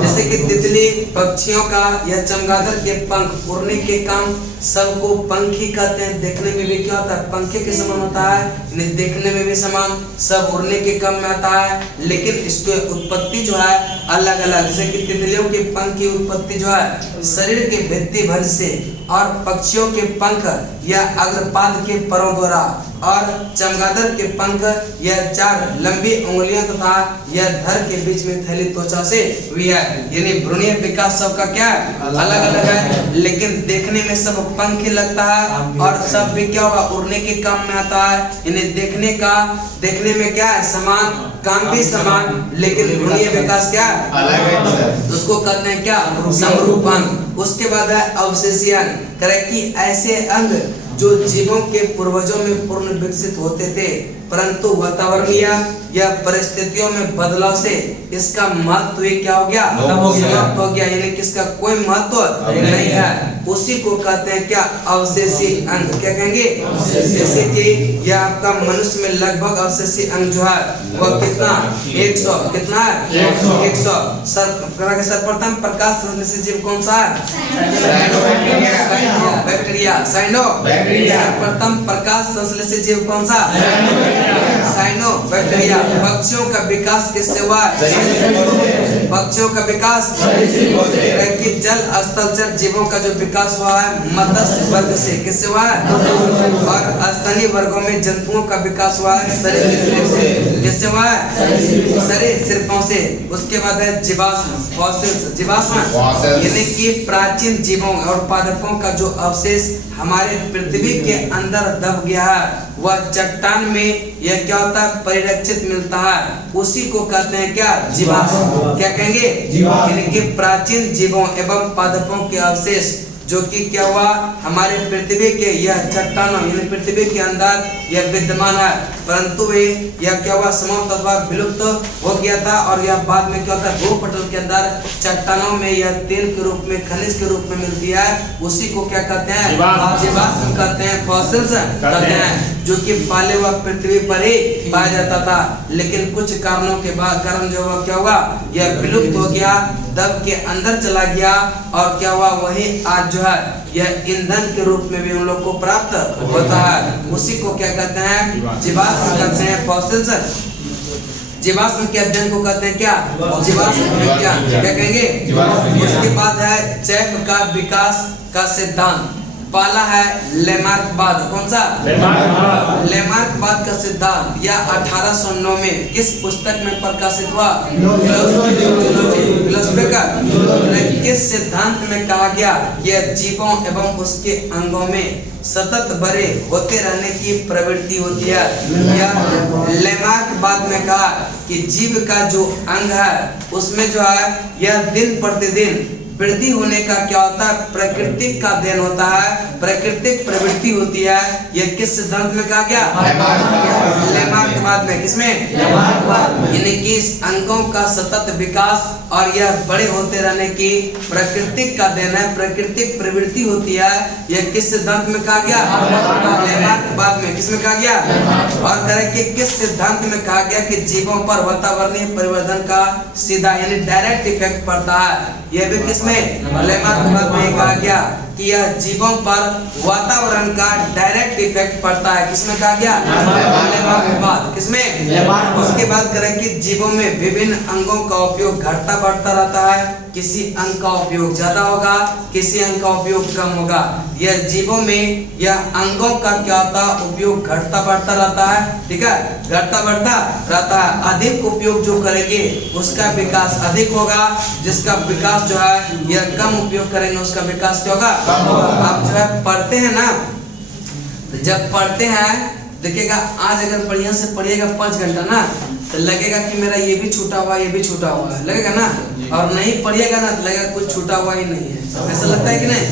जैसे कि तितली, पक्षियों का या चमगादड़ के पंख, उड़ने के काम सबको पंख ही कहते हैं। देखने में भी क्या होता है? पंखे के समान होता है, देखने में भी समान, सब उड़ने के काम में आता है, लेकिन इसकी उत्पत्ति जो है अलग अलग। जैसे कि तितलियों के पंख की उत्पत्ति जो है शरीर के भित्ति भंज से, और पक्षियों के पंख या अग्रपाद के परों द्वारा, और चमगादड़ के पंख यह 4 लंबी उंगलियों तथा यह धड़ के बीच में फैली त्वचा से हुई है। यानी भ्रूणीय विकास सबका क्या है? अलग अलग है, लेकिन देखने में सब पंख लगता है, और सब भी क्या होगा? उड़ने के काम में आता है। यानी देखने में क्या है? समान, काम भी समान, लेकिन भ्रूणीय विकास क्या है? अलग है। तो उसको कहते हैं क्या? समरूप अंग। उसके बाद है अवशेषीय अंग। करे कि ऐसे अंग जो जीवों के पूर्वजों में पूर्ण विकसित होते थे, परंतु वातावरणीय या परिस्थितियों में बदलाव से इसका महत्व क्या हो गया? समाप्त हो गया, यानी कि इसका कोई महत्व नहीं है। उसी को कहते हैं क्या? अवशेषी अंग। क्या कहेंगे? जैसे कि यह आपका मनुष्य में लगभग अवशेषी अंग जो है वह कितना? 100। कितना है? 100। सर्वप्रथम प्रकाश संश्लेषी जीव कौन सा है? बैक्टीरिया। Cyanobacteria. सर्वप्रथम प्रकाश संश्लेषी जीव कौन सा? Cyanobacteria. पक्षियों का विकास किससे हुआ? पक्षियों का विकास कि जल स्थलचर जीवों का जो विकास हुआ है मत्स्य वर्ग से। किससे हुआ है? और स्तनीय वर्गों में जंतुओं का विकास हुआ है सरीसृपों से। किससे हुआ है? सरीसृपों से। उसके बाद है जीवाश्म, फॉसिल्स। जीवाश्म यानी कि प्राचीन जीवों और पादपों का जो अवशेष हमारे पृथ्वी के अंदर दब गया है, वह चट्टान में यह क्या होता है? परिरक्षित मिलता है। उसी को कहते हैं क्या? जीवाश्म। क्या कहेंगे? यानी कि प्राचीन जीवों एवं पादपों के अवशेष जो कि क्या हुआ? हमारे पृथ्वी के यह चट्टानों यानी पृथ्वी के अंदर यह विद्यमान है, परंतु यह क्या हुआ? समाप्त अथवा विलुप्त हो गया था, और यह बाद में क्या होता है? भूपटल के अंदर चट्टानों में यह तेल के रूप में, खनिज के रूप में मिलती है। उसी को क्या कहते हैं? जीवाश्म कहते हैं, फॉसिल्स कहते हैं, जो कि पहले वह पृथ्वी पर ही पाया जाता था, लेकिन कुछ कारणों के कारण जो हुआ क्या हुआ? यह विलुप्त हो गया, दब के अंदर चला गया, और क्या हुआ? वही आज जो है यह ईंधन के रूप में भी हम लोग को प्राप्त होता है। उसी को क्या कहते हैं? जीवाश्म कहते हैं, फॉसिल्स। जीवाश्म के अध्ययन को कहते हैं क्या? जीवाश्म विज्ञान। क्या कहेंगे? उसके बाद है चैप का विकास का सिद्धांत। पहला है लेमार्कवाद। कौन सा? लेमार्कवाद का सिद्धांत यह 1809 में किस पुस्तक में प्रकाशित हुआ? फिलोसफी का। किस सिद्धांत में कहा गया यह जीवों एवं उसके अंगों में सतत बड़े होते रहने की प्रवृत्ति होती है? यह लेमार्कवाद में कहा कि जीव का जो अंग है उसमें जो है यह दिन प्रतिदिन वृद्धि होने का क्या होता है? प्राकृतिक का देन होता है, प्राकृतिक प्रवृत्ति होती है। यह किस सिद्धांत में कहा गया? लेमार्कवाद में। किसमें? यानी कि इस अंगों का सतत विकास और यह बड़े होते रहने की प्राकृतिक का देन है, प्राकृतिक प्रवृत्ति होती है। यह किस सिद्धांत में कहा गया? लेमार्कवाद में। किसमें कहा गया? और करें कि किस सिद्धांत में कहा गया कि जीवों पर वातावरणीय परिवर्तन का सीधा यानी डायरेक्ट इफेक्ट पड़ता है? यह भी किसमें? लेमार्कवाद में कहा गया कि यह जीवों पर वातावरण का डायरेक्ट इफेक्ट पड़ता है। किसमें कहा गया? लेमार्कवाद। किसमें? उसके बाद करें कि जीवों में विभिन्न अंगों का उपयोग घटता बढ़ता रहता है। किसी अंग का उपयोग ज्यादा होगा, किसी अंग का उपयोग कम होगा। यह जीवों में यह अंगों का क्या होता है? उपयोग घटता बढ़ता रहता है। ठीक है, घटता बढ़ता रहता है। अधिक उपयोग जो करेंगे उसका विकास अधिक होगा, जिसका विकास जो है यह कम उपयोग करेंगे उसका विकास क्या होगा? आप जो है पढ़ते हैं ना, जब पढ़ते हैं देखिएगा, आज अगर बढ़िया से पढ़िएगा 5 घंटा ना तो लगेगा कि मेरा ये भी छूटा हुआ ये भी छूटा हुआ है, लगेगा ना। और नहीं पढ़िएगा ना तो लगेगा कुछ छूटा हुआ ही नहीं है। ऐसा लगता है कि नहीं?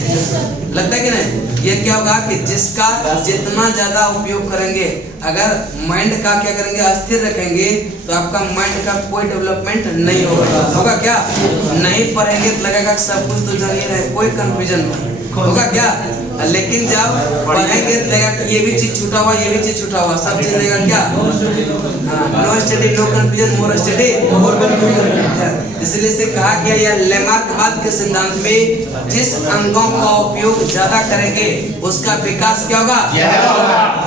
लगता है कि नहीं? ये क्या होगा कि जिसका जितना ज्यादा उपयोग करेंगे, अगर माइंड का क्या करेंगे अस्थिर रखेंगे तो आपका माइंड का कोई डेवलपमेंट नहीं होगा। होगा क्या? नहीं पढ़ेंगे तो लगेगा सब कुछ तो जानिए रहे, कोई कंफ्यूजन नहीं होगा क्या? लेकिन जब पढ़ेंगे तो लगेगा कि ये भी चीज छूटा हुआ ये भी चीज छूटा हुआ, सब चीज लगेगा क्या? No study no confusion, more study more confusion. इसलिए से कहा गया यह लेमार्कवाद के सिद्धांत में जिस अंगों का उपयोग ज्यादा करेंगे उसका विकास क्या होगा?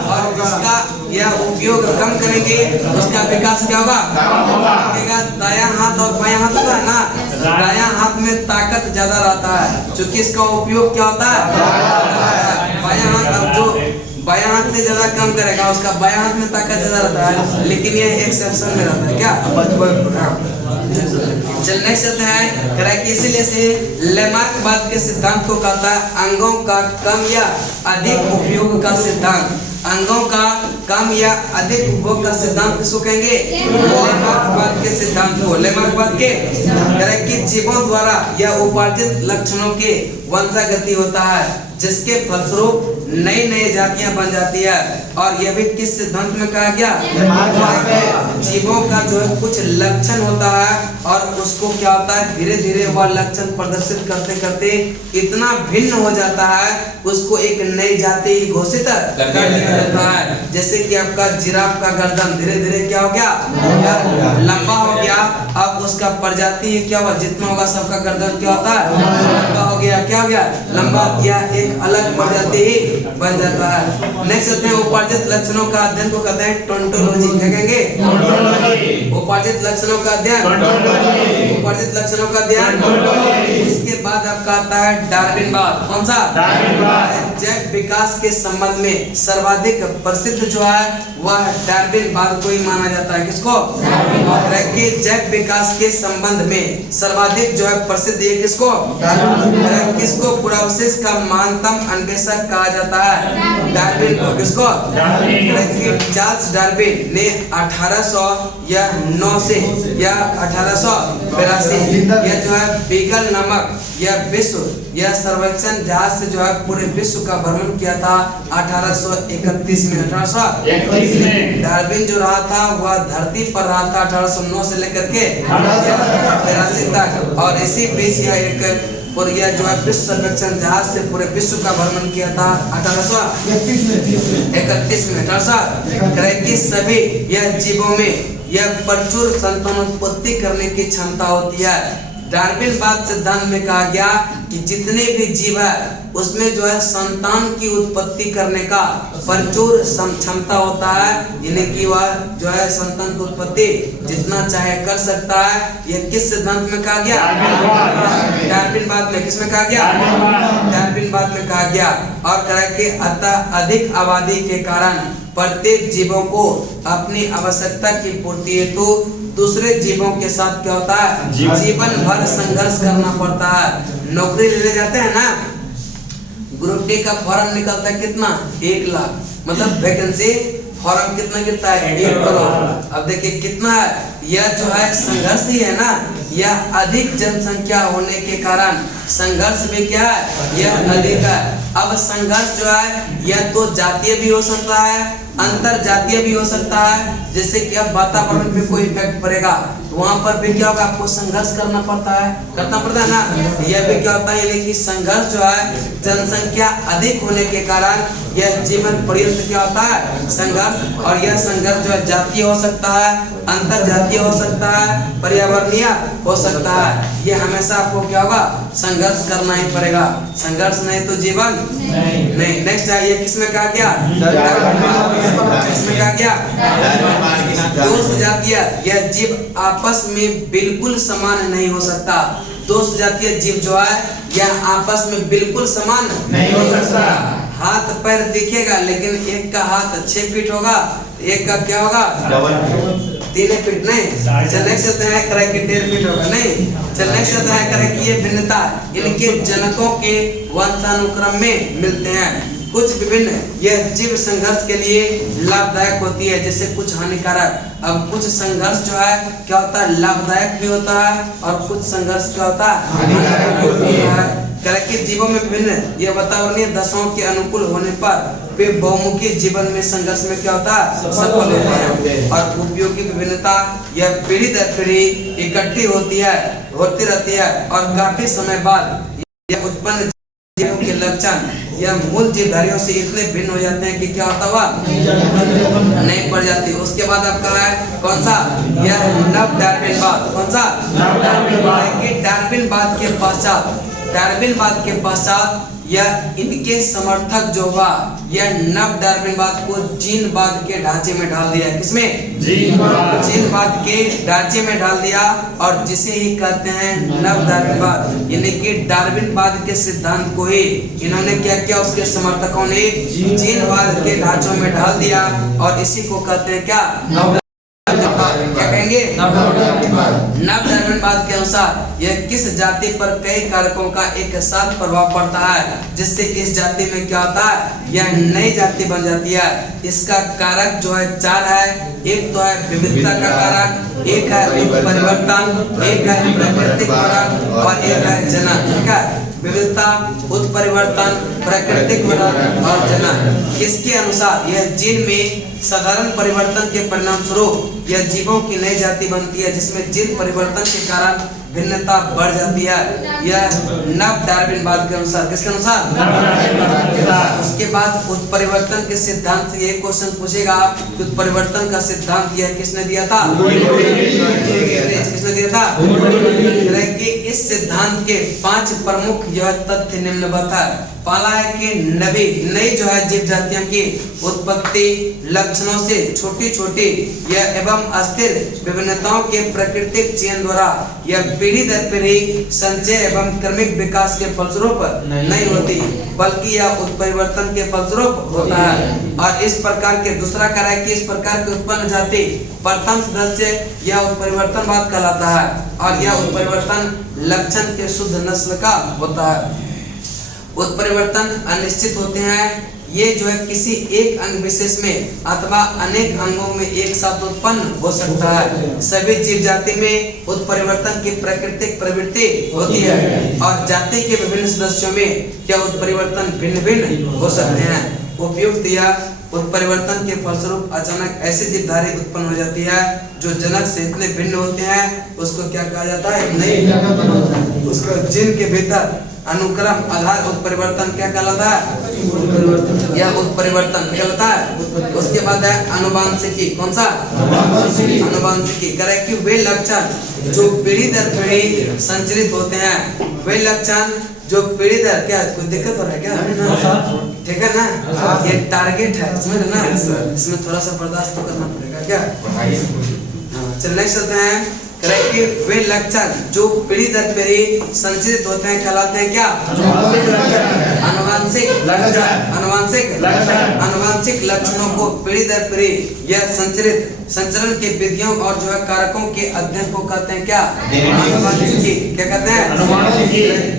और जिसका यह उपयोग कम करेंगे उसका विकास क्या होगा? दायां हाथ और बायां हाथ होता है ना, दायां हाथ में ताकत ज्यादा रहता है क्योंकि इसका उपयोग क्या होता है? बायां हाथ। अब जो बायां हाथ से ज्यादा कम करेगा उसका बायां हाथ में ताकत ज्यादा रहता है, लेकिन ये एक्सेप्शन में रहता है क्या? चल नेक्स्ट आता है कि इसीलिए से लेमार्कवाद के सिद्धांत को कहता है अंगों का कम या अधिक उपयोग का सिद्धांत। अंगों का कम या अधिक उपयोग का सिद्धांत किसको कहेंगे? लेमार्कवाद के सिद्धांत को। लेमार्कवाद के कि जीवों द्वारा यह उपार्जित लक्षणों के वंशागति होता है जिसके फलस्वरूप नई नई जातियां बन जाती है। और यह भी किस सिद्धांत में कहा गया? जीवों का जो है कुछ लक्षण होता है और उसको क्या होता है धीरे धीरे वह लक्षण प्रदर्शित करते करते इतना भिन्न हो जाता है उसको एक नई जाति घोषित कर दिया जाता है। जैसे कि आपका जिराफ का गर्दन धीरे धीरे क्या हो गया? लंबा हो गया। अब उसका प्रजाति क्या हुआ? जितना होगा सबका गर्दन क्या होता है? लंबा हो गया। क्या हो गया? लंबा किया, एक अलग प्रजाति ही बन जाता है। नेक्स्ट आते हैं उपार्जित लक्षणों का अध्ययन को कहते हैं टोंटोलॉजी। क्या कहेंगे? उपार्जित लक्षणों का अध्ययन। उपार्जित लक्षणों का अध्ययन। इसके बाद आपका आता है डार्विनवाद। कौन सा? जैव विकास के संबंध में सर्वाधिक प्रसिद्ध जो है वह डार्विनवाद को ही माना जाता है। किसको? जैव विकास के संबंध में सर्वाधिक जो है प्रसिद्ध ये किसको? किसको? पुरावशिष का महानतम अन्वेषक कहा जाता है डार्विन को। किसको? चार्ल्स डार्विन ने 1809 से या 1882 यह जो है बीगल नामक यह विश्व यह सर्वेक्षण जहाज से जो है पूरे विश्व का भ्रमण किया था 1831 में। 1831 में डार्विन जो रहा था वह धरती पर रहा था 1809 से लेकर के 1882 तक। और इसी बीच यह एक और यह जो है विश्व सर्वेक्षण जहाज से पूरे विश्व का भ्रमण किया था 1831 में। 1831 सभी यह जीवों में यह प्रचुर संतानोत्पत्ति करने की क्षमता होती है। डार्विनवाद सिद्धांत में कहा गया कि जितने भी जीव है उसमें जो है संतान की उत्पत्ति करने का प्रचुर क्षमता होता है, यानी कि वह जो है संतान की उत्पत्ति जितना चाहे कर सकता है। यह किस सिद्धांत में कहा गया? डार्विनवाद में। किसमें कहा गया? डार्विनवाद में कहा गया। और कहा कि अतः अधिक आबादी के कारण प्रत्येक जीवों को अपनी आवश्यकता की पूर्ति हेतु दूसरे जीवों के साथ क्या होता है? जीवन भर संघर्ष करना पड़ता है। नौकरी लेने जाते हैं ना, ग्रुप डी का फॉर्म निकलता है कितना? 1 लाख, मतलब वैकेंसी फॉर्म कितना गिरता है? 1 करोड़। अब देखिए कितना है, यह जो है संघर्ष ही है ना, यह अधिक जनसंख्या होने के कारण संघर्ष में क्या है? यह अधिक है। अब संघर्ष जो है यह तो जातीय भी हो सकता है, अंतर जातीय भी हो सकता है। जैसे कि अब वातावरण पे कोई इफेक्ट पड़ेगा तो वहाँ पर भी क्या होगा? आपको संघर्ष करना पड़ता है ना। यह भी क्या होता है, यानी कि संघर्ष जो है जनसंख्या अधिक होने के कारण यह जीवन पर्यंत क्या होता है? संघर्ष। और यह संघर्ष जो है जातीय हो सकता है, अंतर जातीय हो सकता है, पर्यावरणीय हो सकता है। ये हमेशा आपको क्या होगा? संघर्ष करना ही पड़ेगा। संघर्ष नहीं तो जीवन नहीं। नेक्स्ट है, किसमें कहा गया? इसमें कहा गया दो सजातीय यह जीव आपस में बिल्कुल समान नहीं हो सकता। दो सजातीय जीव जो है यह आपस में बिल्कुल समान नहीं हो सकता। हाथ पैर दिखेगा लेकिन एक का हाथ 6 फीट होगा, एक का क्या होगा? 3 फीट नहीं। चलने से तय करे कि 1.5 फीट होगा नहीं। चलने से तय करे कि ये भिन्नता इनके जनकों के वंशानुक्रम में मिलते हैं। कुछ विभिन्न यह जीव संघर्ष के लिए लाभदायक होती है, जैसे कुछ हानिकारक। अब कुछ संघर्ष जो है क्या होता है? लाभदायक भी होता है और कुछ संघर्ष क्या होता है? हानिकारक होता है। कि जीवों में विभिन्न यह वातावरणीय दशाओं के अनुकूल होने पर वे बहुमुखी जीवन में संघर्ष में क्या होता है? सफल होते हैं। और उपयोगी विभिन्नता यह पीढ़ी दर पीढ़ी इकट्ठी होती रहती है और काफी समय बाद यह उत्पन्न जीवों के लक्षण यह मूल जीवधारियों से इतने भिन्न हो जाते हैं कि क्या होता हुआ? नहीं पड़ जाती। उसके बाद अब कहा है कौन सा? यह नव डार्विनवाद। कौन सा? डार्विनवाद के पश्चात यह इनके समर्थक जो हुआ यह नव डार्विनवाद को जीनवाद के ढांचे में डाल दिया। किसमें? जीनवाद के ढांचे में डाल दिया, और जिसे ही कहते हैं नव डार्विनवाद, यानी कि डार्विनवाद के सिद्धांत को ही इन्होंने क्या किया? उसके समर्थकों ने जीनवाद के ढांचों में डाल दिया, और इसी को कहते हैं क्या? क्या कहेंगे? नव डार्विनवाद के अनुसार यह किस जाति पर कई कारकों का एक साथ प्रभाव पड़ता है, जिससे इस जाति में क्या होता है? यह नई जाति बन जाती है। इसका कारक जो है 4 है। एक तो है विविधता का कारक, एक है उत्परिवर्तन, एक है प्राकृतिक वरण और एक है जनन। ठीक है, विविधता, उत्परिवर्तन, प्राकृतिक वरण और जनन। इसके अनुसार यह जीन में साधारण परिवर्तन के परिणाम स्वरूप यह जीवों की नई जाति बनती है, जिसमें जीन परिवर्तन के कारण भिन्नता बढ़ जाती है। यह नव डार्विनवाद के अनुसार। किसके अनुसार? उसके बाद उत्परिवर्तन के सिद्धांत से यह क्वेश्चन पूछेगा कि उत्परिवर्तन का सिद्धांत यह किसने दिया था? किसने दिया था? कि इस सिद्धांत के 5 प्रमुख यह तथ्य निम्नवत है। पहला है कि नई जो है जीव जातियों की उत्पत्ति लक्षणों से छोटी छोटी यह एवं अस्थिर विभिन्नताओं के प्राकृतिक चयन द्वारा यह पीढ़ी दर पीढ़ी संचय एवं क्रमिक विकास के फलस्वरूप नहीं होती, बल्कि यह उत्परिवर्तन के फलस्वरूप होता है। और इस प्रकार के दूसरा कार्य है कि इस प्रकार की उत्पन्न जाति प्रथम सदस्य यह उत्परिवर्तनवाद कहलाता है, और यह उत्परिवर्तन लक्षण के शुद्ध नस्ल का होता है। उत्परिवर्तन अनिश्चित होते हैं। ये जो है किसी एक अंग विशेष में अथवा अनेक अंगों में एक साथ उत्पन्न हो सकता है। सभी जीव जाति में उत्परिवर्तन की प्राकृतिक प्रवृत्ति होती है, और जाति के विभिन्न सदस्यों में क्या उत्परिवर्तन भिन्न भिन्न हो सकते हैं। उपयुक्त या उत्परिवर्तन के फलस्वरूप अचानक ऐसी जीवधारी उत्पन्न हो जाती है जो जनक से इतने भिन्न होते हैं, उसको क्या कहा जाता है? नहीं, उसको जीन के भीतर अनुक्रम आधार उत्परिवर्तन क्या कहलाता है? यह उत्परिवर्तन कहलाता है। उसके बाद है अनुवांशिकी। कौन सा? अनुवांशिकी। करे कि वे लक्षण जो पीढ़ी दर पीढ़ी संचरित होते हैं, वे लक्षण जो पीढ़ी दर, क्या कोई दिक्कत हो रहा है क्या? ठीक है ना, ये टारगेट है, समझ रहे ना? इसमें थोड़ा सा बर्दाश्त तो करना पड़ेगा क्या? चल नेक्स्ट चलते हैं। कि वे लक्षण जो पीढ़ी दर पीढ़ी संचरित होते हैं कहलाते हैं क्या? अनुवांशिक लक्षण। अनुवांशिक लक्षणों को पीढ़ी दर पीढ़ी यह संचरण के विधियों और जो है कारकों के अध्ययन को कहते हैं क्या? अनुवांशिकी। क्या कहते हैं?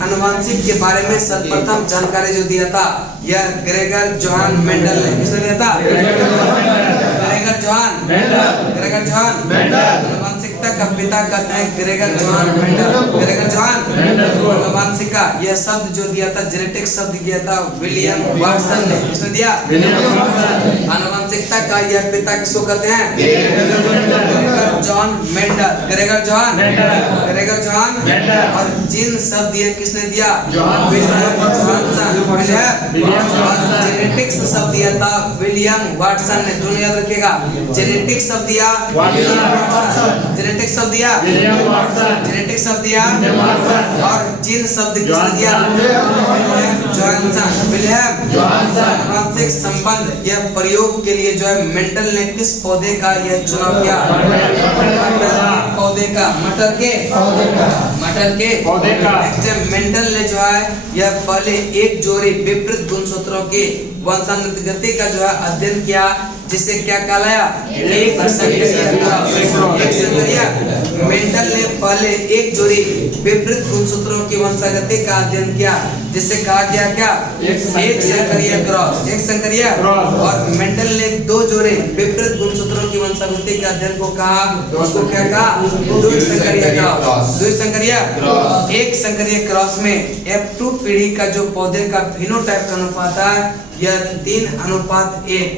अनुवांशिक के बारे में सर्वप्रथम जानकारी जो दिया था यह ग्रेगर जोहान मेंडल ने। किसने दिया था? Gregor Johan Mendel. अनुवांशिकता का पिता कहते हैं ग्रेगर जोहान मेंडल। अनुवांशिका यह शब्द जो दिया था, जेनेटिक शब्द दिया था विलियम वाटसन ने। किसने दिया? अनुवांशिकता का यह पिता किसको कहते हैं? Gregor John Mendel. और जीन शब्द दिया किसने दिया? जेनेटिक्स शब्द दिया था विलियम वाटसन ने। दोनों याद रखिएगा, जेनेटिक्स शब्द दिया और जीन शब्द किसने दिया? अनुवांशिक संबंध यह प्रयोग के लिए जो है मेंडल ने किस पौधे का यह चुनाव किया? पौधे का, मटर के पौधे का। मेंडल ने जो है यह पहले एक जोड़ी विपरीत गुणसूत्रों के वंशानुगति का जो है अध्ययन किया, जिसे क्या कहलाया? एक संकरिया। मेंडल ने पहले एक जोड़ी विपरीत गुणसूत्रों की वंशागति का अध्ययन किया, जिसे कहा गया क्या? एक संकरिया क्रॉस। और मेंडल ने दो जोड़े विपरीत गुणसूत्रों की वंशागति के अध्ययन को कहा, उसको क्या कहा? एक संकरिया क्रॉस में F2 पीढ़ी का जो पौधे का फिनोटाइप का अनुपात है यह 3:1।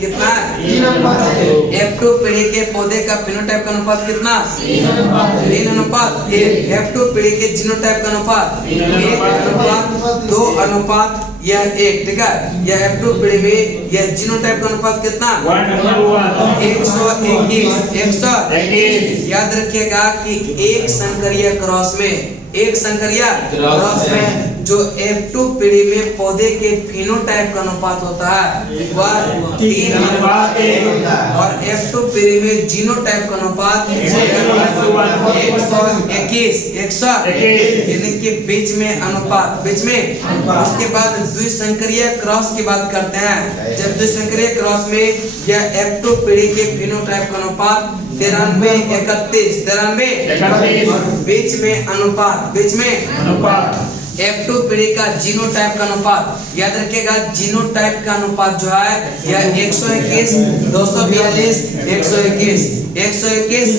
कितना? 3:1। F2 पीढ़ी के पौधे का फिनोटाइप का अनुपात कितना? 3:1। F2 पीढ़ी के जीनोटाइप का अनुपात 1:2:1। ठीक है। यह F2 पीढ़ी में यह जीनोटाइप का अनुपात कितना? 121। याद रखिएगा कि एक संकरिया क्रॉस में जो F2 पीढ़ी में पौधे के फिनोटाइप का अनुपात होता है वह 3:1 और F2 पीढ़ी में जीनोटाइप का अनुपात 121। यानी कि बीच में अनुपात। उसके बाद द्विसंकरीय क्रॉस की बात करते हैं। जब द्विसंकरीय क्रॉस में यह F2 पीढ़ी के फिनोटाइप का अनुपात 93:31 और बीच में अनुपात F2 पीढ़ी का जीनोटाइप का अनुपात याद रखिएगा। जीनोटाइप का अनुपात जो है यह 121, 242, 121, 121,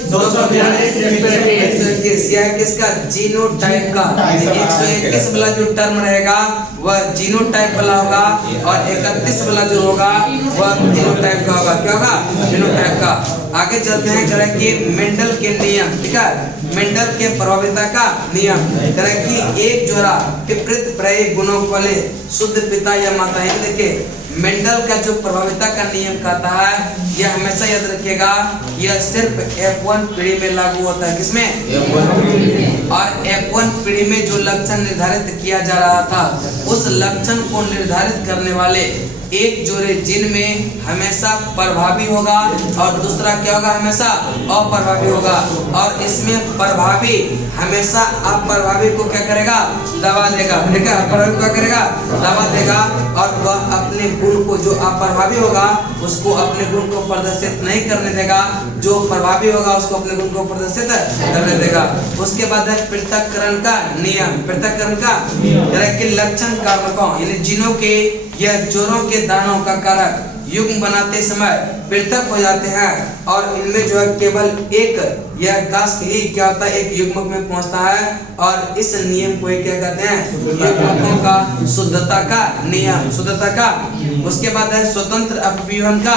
242, यह किसका? जीनोटाइप का। 121 वाला जो टर्म रहेगा वह जीनोटाइप वाला होगा और 31 वाला जो होगा वह जीनोटाइप का होगा। क्या होगा? जीनोटाइप का। आगे चलते हैं करें कि मेंडल के नियम। ठीक है, मेंडल के प्रभाविता का नियम करें कि एक जोड़ा विपरीत प्रायिक गुणों वाले शुद्ध पिता या माता। देखिए मेंडल का जो प्रभाविता का नियम कहता है यह हमेशा याद रखिएगा यह सिर्फ F1 पीढ़ी में लागू होता है। किसमें? और F1 पीढ़ी में जो लक्षण निर्धारित किया जा रहा था उस लक्षण को निर्धारित करने वाले एक जोड़े जीन में हमेशा प्रभावी होगा और दूसरा क्या होगा? हमेशा अप्रभावी होगा। और इसमें प्रभावी हमेशा अप्रभावी को क्या करेगा? दबा देगा। ठीक है, अप्रभावी को क्या करेगा? दबा देगा और वह अपने गुण को, जो अप्रभावी होगा उसको अपने गुण को प्रदर्शित नहीं करने देगा, जो प्रभावी होगा उसको अपने गुण को प्रदर्शित करने देगा। उसके बाद है पृथक्करण का नियम। पृथक्करण का लक्षण कारकों यानी जीनों के यह जोड़ों के दानों का कारक युग्म बनाते समय पृथक हो जाते हैं और इनमें जो है केवल एक यह कास्ट ही क्या होता है? एक युग्मक में पहुंचता है और इस नियम को क्या कहते हैं? युग्मकों का शुद्धता का नियम। शुद्धता का। उसके बाद है स्वतंत्र अपव्यूहन का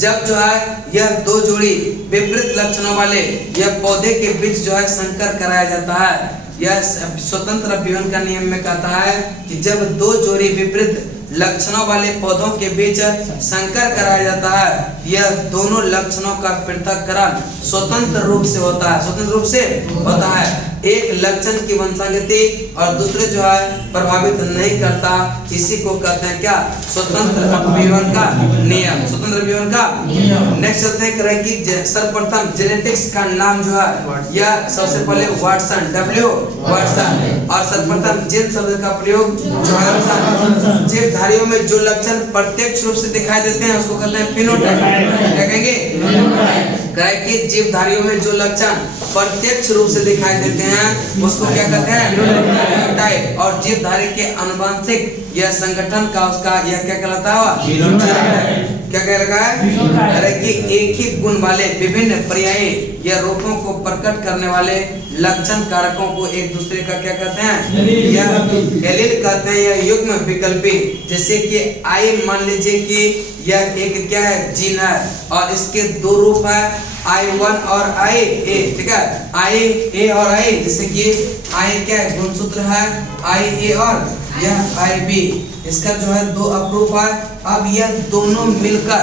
जब जो है यह दो जोड़ी विपरीत लक्षणों वाले यह पौधे के बीच जो है संकर कराया जाता है। यह स्वतंत्र अभिवन का नियम में कहता है कि जब दो जोड़ी विपरीत लक्षणों वाले पौधों के बीच संकर कराया जाता है, यह दोनों लक्षणों का पृथक्करण स्वतंत्र रूप से होता है। स्वतंत्र रूप से होता है। एक लक्षण की वंशागति और दूसरे जो है प्रभावित नहीं करता, इसी को कहते हैं क्या? स्वतंत्र अभिवन का नियम। स्वतंत्र अभिवन का नेक्स्ट चलते हैं कि सर्वप्रथम जेनेटिक्स का नाम जो है यह सबसे पहले वाटसन, W वाटसन, और सर्वप्रथम जीन शब्द का प्रयोग जॉनसन। जीवधारियों में जो लक्षण प्रत्यक्ष रूप से दिखाई देते हैं उसको कहते हैं फिनोटाइप। क्या कहेंगे? कि जीवधारियों में जो लक्षण प्रत्यक्ष रूप से दिखाई देते हैं उसको क्या कहते हैं? फिनोटाइप। और जीवधारी के आनुवंशिक यह संगठन का उसका यह क्या कहलाता है? क्या कह रखा है? अरे कि एक ही गुण वाले विभिन्न पर्यायी या रूपों को प्रकट करने वाले लक्षण कारकों को एक दूसरे का क्या कहते हैं? यह एलील कहते हैं, या युग्म विकल्पी। जैसे कि आई मान लीजिए कि यह एक क्या है? जीन है और इसके दो रूप है I1 और IA। ठीक है, IA और I। जैसे कि I क्या है? गुणसूत्र है IA और यह IB, इसका जो है दो अपरूप है। अब यह दोनों मिलकर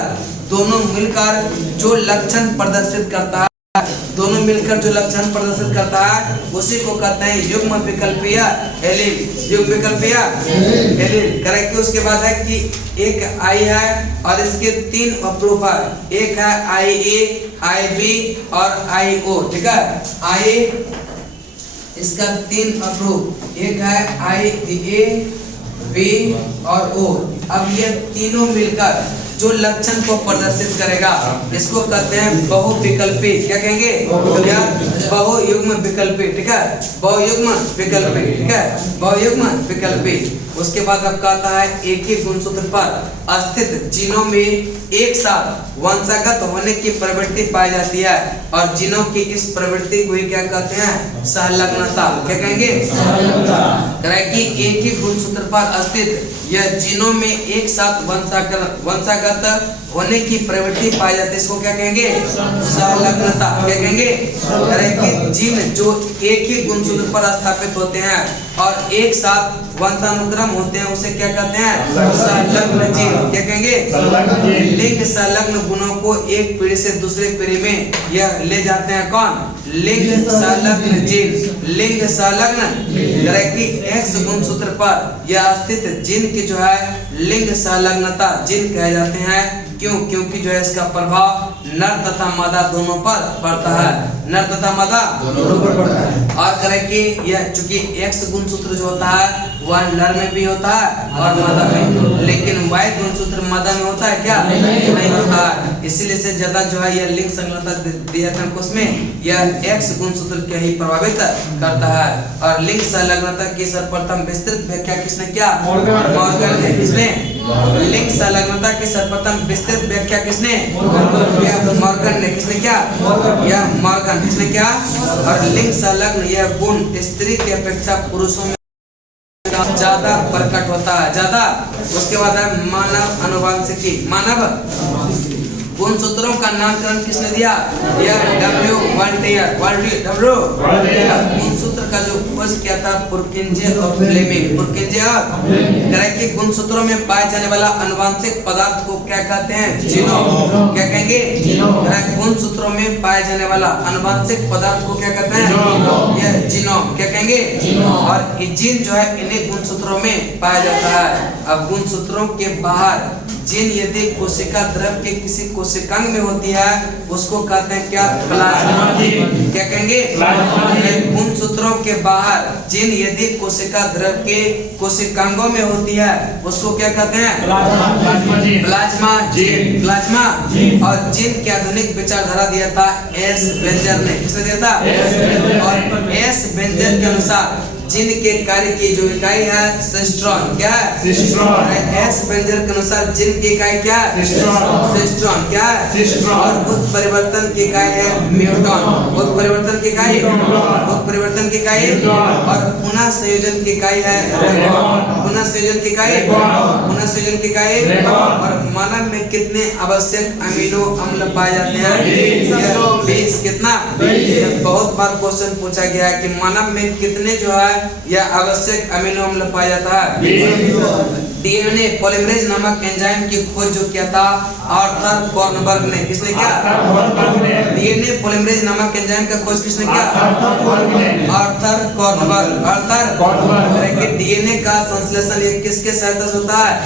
जो लक्षण प्रदर्शित करता है, दोनों मिलकर जो लक्षण प्रदर्शित करता है उसी को कहते हैं युग्म विकल्पीय एलील। युग्म विकल्पीय एलील। करेक्ट। उसके बाद है कि एक I है और इसके तीन अपरूप है। एक है IA, IB और IO। ठीक है, I इसका तीन अपरूप, एक है IA, B और O। अब ये तीनों मिलकर जो लक्षण को प्रदर्शित करेगा इसको कहते हैं बहुविकल्पी। क्या कहेंगे? बहुयुग्म विकल्पी। ठीक है, बहुयुग्म विकल्पी। ठीक है, बहुयुग्म विकल्पी। उसके बाद अब कहता है एक ही गुणसूत्र पर स्थित जीनों में एक साथ वंशागत होने की प्रवृत्ति पाई जाती है और जीनों की इस प्रवृत्ति को ही क्या कहते हैं? सहलग्नता। क्या कहेंगे? कि एक ही गुणसूत्र पर स्थित यह जीनों में एक साथ वंशागत होने की प्रवृत्ति पाई जाती है, इसको क्या कहेंगे? सहलग्नता। क्या कहेंगे? कि जीन जो एक ही गुणसूत्र पर स्थापित होते हैं और एक साथ वंशानुक्रम होते हैं उसे क्या कहते हैं? संलग्न जीन। क्या कहेंगे? लिंग संलग्न गुणों को एक पीढ़ी से दूसरे पीढ़ी में यह ले जाते हैं। कौन? लिंग संलग्न जीन। लिंग संलग्न कि X गुणसूत्र पर यह स्थित जीन की जो है लिंग संलग्नता जीन कहे जाते हैं। क्यों? क्योंकि जो है इसका प्रभाव नर तथा मादा दोनों पर पड़ता है। नर तथा मादा दोनों पर पड़ता है। और करें कि यह चूंकि X गुणसूत्र जो होता है वह नर में भी होता है और मादा में, लेकिन Y गुणसूत्र मादा में होता है क्या? नहीं होता है। इसीलिए से ज्यादा जो है यह लिंग संलग्नता दिया था उसमें यह X गुणसूत्र के ही प्रभावित करता है। और लिंग संलग्नता की सर्वप्रथम विस्तृत व्याख्या किसने किया? मॉर्गन ने। किसने? लिंग संलग्नता की सर्वप्रथम विस्तृत व्याख्या किसने? मॉर्गन ने। किसने क्या? यह मॉर्गन। किसने क्या? और लिंग संलग्न यह गुण स्त्री की अपेक्षा पुरुषों में ज्यादा प्रकट होता है। ज्यादा। उसके बाद है मानव अनुवांशिकी। मानव गुणसूत्रों का नामकरण किसने दिया? यह W गुणसूत्र का जो खोज किया था पुरकिंजे और फ्लेमिंग। पुरकिंजे और गुणसूत्रों में पाए जाने वाला अनुवांशिक पदार्थ को क्या कहते हैं? जीनोम। क्या कहेंगे? गुणसूत्रों में पाए जाने वाला अनुवांशिक पदार्थ को क्या कहते हैं? यह जीनोम। क्या कहेंगे? और ये जीन जो है इन्हीं गुणसूत्रों में पाया जाता है। अब गुणसूत्रों के बाहर जीन यदि कोशिका द्रव के किसी कोशिकांग में होती है उसको कहते हैं क्या? प्लाज्मा। क्या कहेंगे? गुणसूत्रों के बाहर जीन यदि कोशिका द्रव के कोशिकांगों में होती है उसको क्या कहते हैं? Plasma gene. प्लाज्मा। और जीन की आधुनिक विचारधारा दिया था एस बेंजर ने। किसने दिया था? और एस बेंजर के अनुसार जिनके कार्य की जो इकाई है सिस्ट्रॉन, क्या है? सिस्ट्रॉन। एस वेंजर के अनुसार जिनकी इकाई क्या है? सिस्ट्रॉन। सिस्ट्रॉन, क्या है? सिस्ट्रॉन। और उत्परिवर्तन की इकाई है न्यूटन। उत्परिवर्तन की इकाई, उत्परिवर्तन की इकाई, न्यूटन। और पुनः संयोजन की इकाई है रेगॉन। पुनः संयोजन की इकाई, पुनः संयोजन की इकाई। और मानव में कितने आवश्यक अमीनो अम्ल पाए जाते हैं? 20। कितना? बहुत बार क्वेश्चन पूछा गया है कि मानव में कितने जो है यह आवश्यक अमीनो अम्ल पाया जाता है? डीएनए पॉलीमरेज नामक एंजाइम की खोज जो किया था आर्थर कॉर्नबर्ग ने। किसने किया? डीएनए पॉलीमरेज नामक एंजाइम का खोज किसने किया? Arthur Kornberg. Arthur Kornberg. DNA का संश्लेषण ये किसके सहायता से होता है?